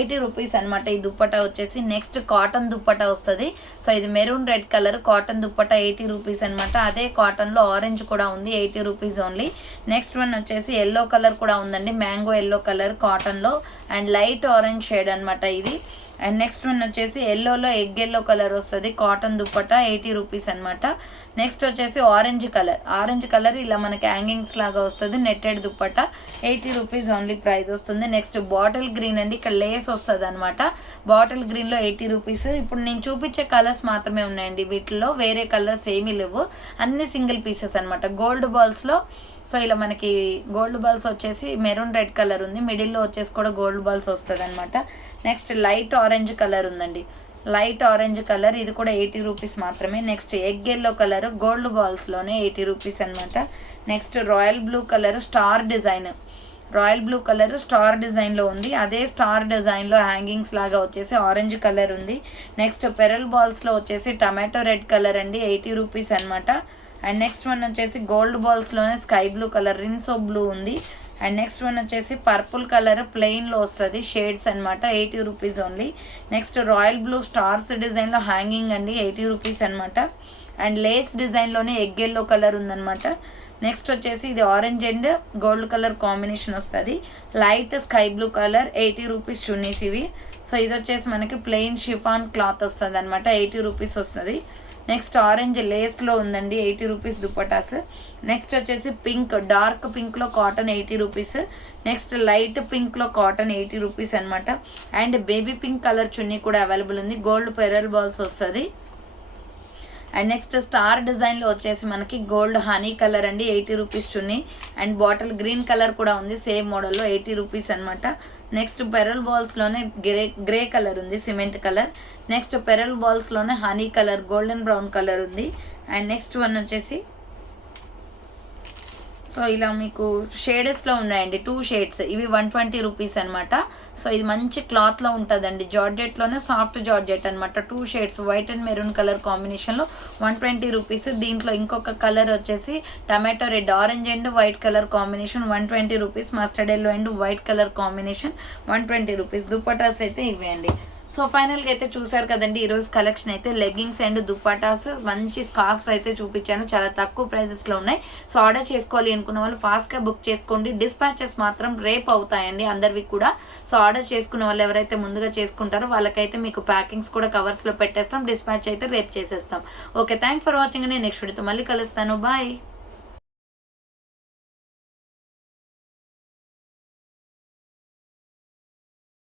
80 రూపీస్ అనమాట. ఈ దుప్పట వచ్చేసి నెక్స్ట్ కాటన్ దుప్పట వస్తుంది. సో ఇది maroon red colour cotton dupatta 80 rupees అనమాట. అదే కాటన్లో ఆరెంజ్ కూడా ఉంది. 80 రూపీస్ ఓన్లీ. నెక్స్ట్ వన్ వచ్చేసి ఎల్లో కలర్ కూడా ఉందండి. మ్యాంగో ఎల్లో కలర్ కాటన్లో అండ్ లైట్ ఆరెంజ్ షేడ్ అనమాట ఇది. అండ్ నెక్స్ట్ వన్ వచ్చేసి ఎల్లోలో ఎగ్ ఎల్లో కలర్ వస్తుంది. కాటన్ దుప్పట 80 రూపీస్ అనమాట. నెక్స్ట్ వచ్చేసి ఆరెంజ్ కలర్ ఇలా మనకి హ్యాంగింగ్స్ లాగా వస్తుంది. Netted dupatta 80 rupees only price వస్తుంది. నెక్స్ట్ బాటిల్ గ్రీన్ అండి. ఇక్కడ లేస్ వస్తుంది అనమాట. బాటిల్ గ్రీన్లో 80 రూపీస్. ఇప్పుడు నేను చూపించే కలర్స్ మాత్రమే ఉన్నాయండి. వీటిలో వేరే కలర్స్ ఏమీ లేవు. అన్ని సింగిల్ పీసెస్ అనమాట. గోల్డ్ బాల్స్లో సో ఇలా మనకి గోల్డ్ బాల్స్ వచ్చేసి మెరూన్ రెడ్ కలర్ ఉంది. మిడిల్లో వచ్చేసి కూడా గోల్డ్ బాల్స్ వస్తుంది అనమాట. నెక్స్ట్ లైట్ ఆరెంజ్ కలర్ ఉందండి. లైట్ ఆరెంజ్ కలర్ ఇది కూడా 80 రూపీస్ మాత్రమే. Next egg yellow colour gold బాల్స్లోనే 80 రూపీస్ అనమాట. Next royal blue colour star design, royal blue colour star డిజైన్లో ఉంది. అదే స్టార్ డిజైన్లో హ్యాంగింగ్స్ లాగా వచ్చేసి ఆరెంజ్ కలర్ ఉంది. నెక్స్ట్ పెరల్ బాల్స్లో వచ్చేసి టమాటో రెడ్ కలర్ అండి, 80 రూపీస్ అనమాట. అండ్ నెక్స్ట్ వన్ వచ్చేసి గోల్డ్ బాల్స్లోనే sky blue colour Rinso blue ఉంది. అండ్ నెక్స్ట్ వన్ వచ్చేసి పర్పుల్ కలర్ ప్లెయిన్లో వస్తుంది షేడ్స్ అనమాట, 80 rupees only. Next royal blue stars డిజైన్లో హ్యాంగింగ్ అండి, 80 రూపీస్ అనమాట. అండ్ లేస్ డిజైన్లోనే ఎగ్ ఎల్లో కలర్ ఉందన్నమాట. నెక్స్ట్ వచ్చేసి ఇది orange and gold colour combination వస్తుంది, light sky blue colour, 80 rupees చున్నీస్ ఇవి. సో ఇది వచ్చేసి మనకి ప్లెయిన్ షిఫాన్ క్లాత్ వస్తుంది అనమాట, 80 రూపీస్ వస్తుంది. నెక్స్ట్ ఆరెంజ్ లేస్లో ఉందండి, 80 రూపీస్ దుపటాస్. నెక్స్ట్ వచ్చేసి పింక్, డార్క్ పింక్లో కాటన్ 80 రూపీస్. నెక్స్ట్ లైట్ పింక్లో కాటన్ 80 రూపీస్ అనమాట. అండ్ బేబీ పింక్ కలర్ చున్నీ కూడా అవైలబుల్ ఉంది, గోల్డ్ పెరల్ బాల్స్ వస్తుంది. అండ్ నెక్స్ట్ స్టార్ డిజైన్లో వచ్చేసి మనకి గోల్డ్ హనీ కలర్ అండి, 80 రూపీస్ చున్నీ. అండ్ బాటిల్ గ్రీన్ కలర్ కూడా ఉంది సేమ్ మోడల్లో, 80 రూపీస్ అనమాట. నెక్స్ట్ పెరల్ బాల్స్లోనే గ్రే కలర్ ఉంది, సిమెంట్ కలర్. నెక్స్ట్ పెరల్ బాల్స్లోనే honey colour golden brown colour ఉంది. అండ్ నెక్స్ట్ వన్ వచ్చేసి సో ఇలా మీకు షేడెస్లో ఉన్నాయండి, 2 షేడ్స్, ఇవి 120 రూపీస్ అనమాట. సో ఇది మంచి క్లాత్లో ఉంటుందండి, జార్జెట్లోనే సాఫ్ట్ జార్జెట్ అనమాట, 2 shades white and maroon colour కాంబినేషన్లో 120 రూపీస్. దీంట్లో ఇంకొక కలర్ వచ్చేసి tomato red, orange and white colour combination 120 rupees. Mustard yellow and white colour combination 120 rupees. Dupattas అయితే ఇవే అండి. సో ఫైనల్గా అయితే చూసారు కదండి ఈరోజు కలెక్షన్ అయితే, లెగ్గింగ్స్ అండ్ దుపటాస్, మంచి స్కార్ఫ్స్ అయితే చూపించాను, చాలా తక్కువ ప్రైజెస్లో ఉన్నాయి. సో ఆర్డర్ చేసుకోవాలి అనుకున్న వాళ్ళు ఫాస్ట్గా బుక్ చేసుకోండి. డిస్పాచెస్ మాత్రం రేపు అవుతాయండి అందరివి కూడా. సో ఆర్డర్ చేసుకున్న వాళ్ళు ఎవరైతే ముందుగా చేసుకుంటారో వాళ్ళకైతే మీకు ప్యాకింగ్స్ కూడా కవర్స్లో పెట్టేస్తాం, డిస్పాచ్ అయితే రేపు చేసేస్తాం. Okay, thanks for watching. నేను నెక్స్ట్ వీడియోతో మళ్ళీ కలుస్తాను, బాయ్.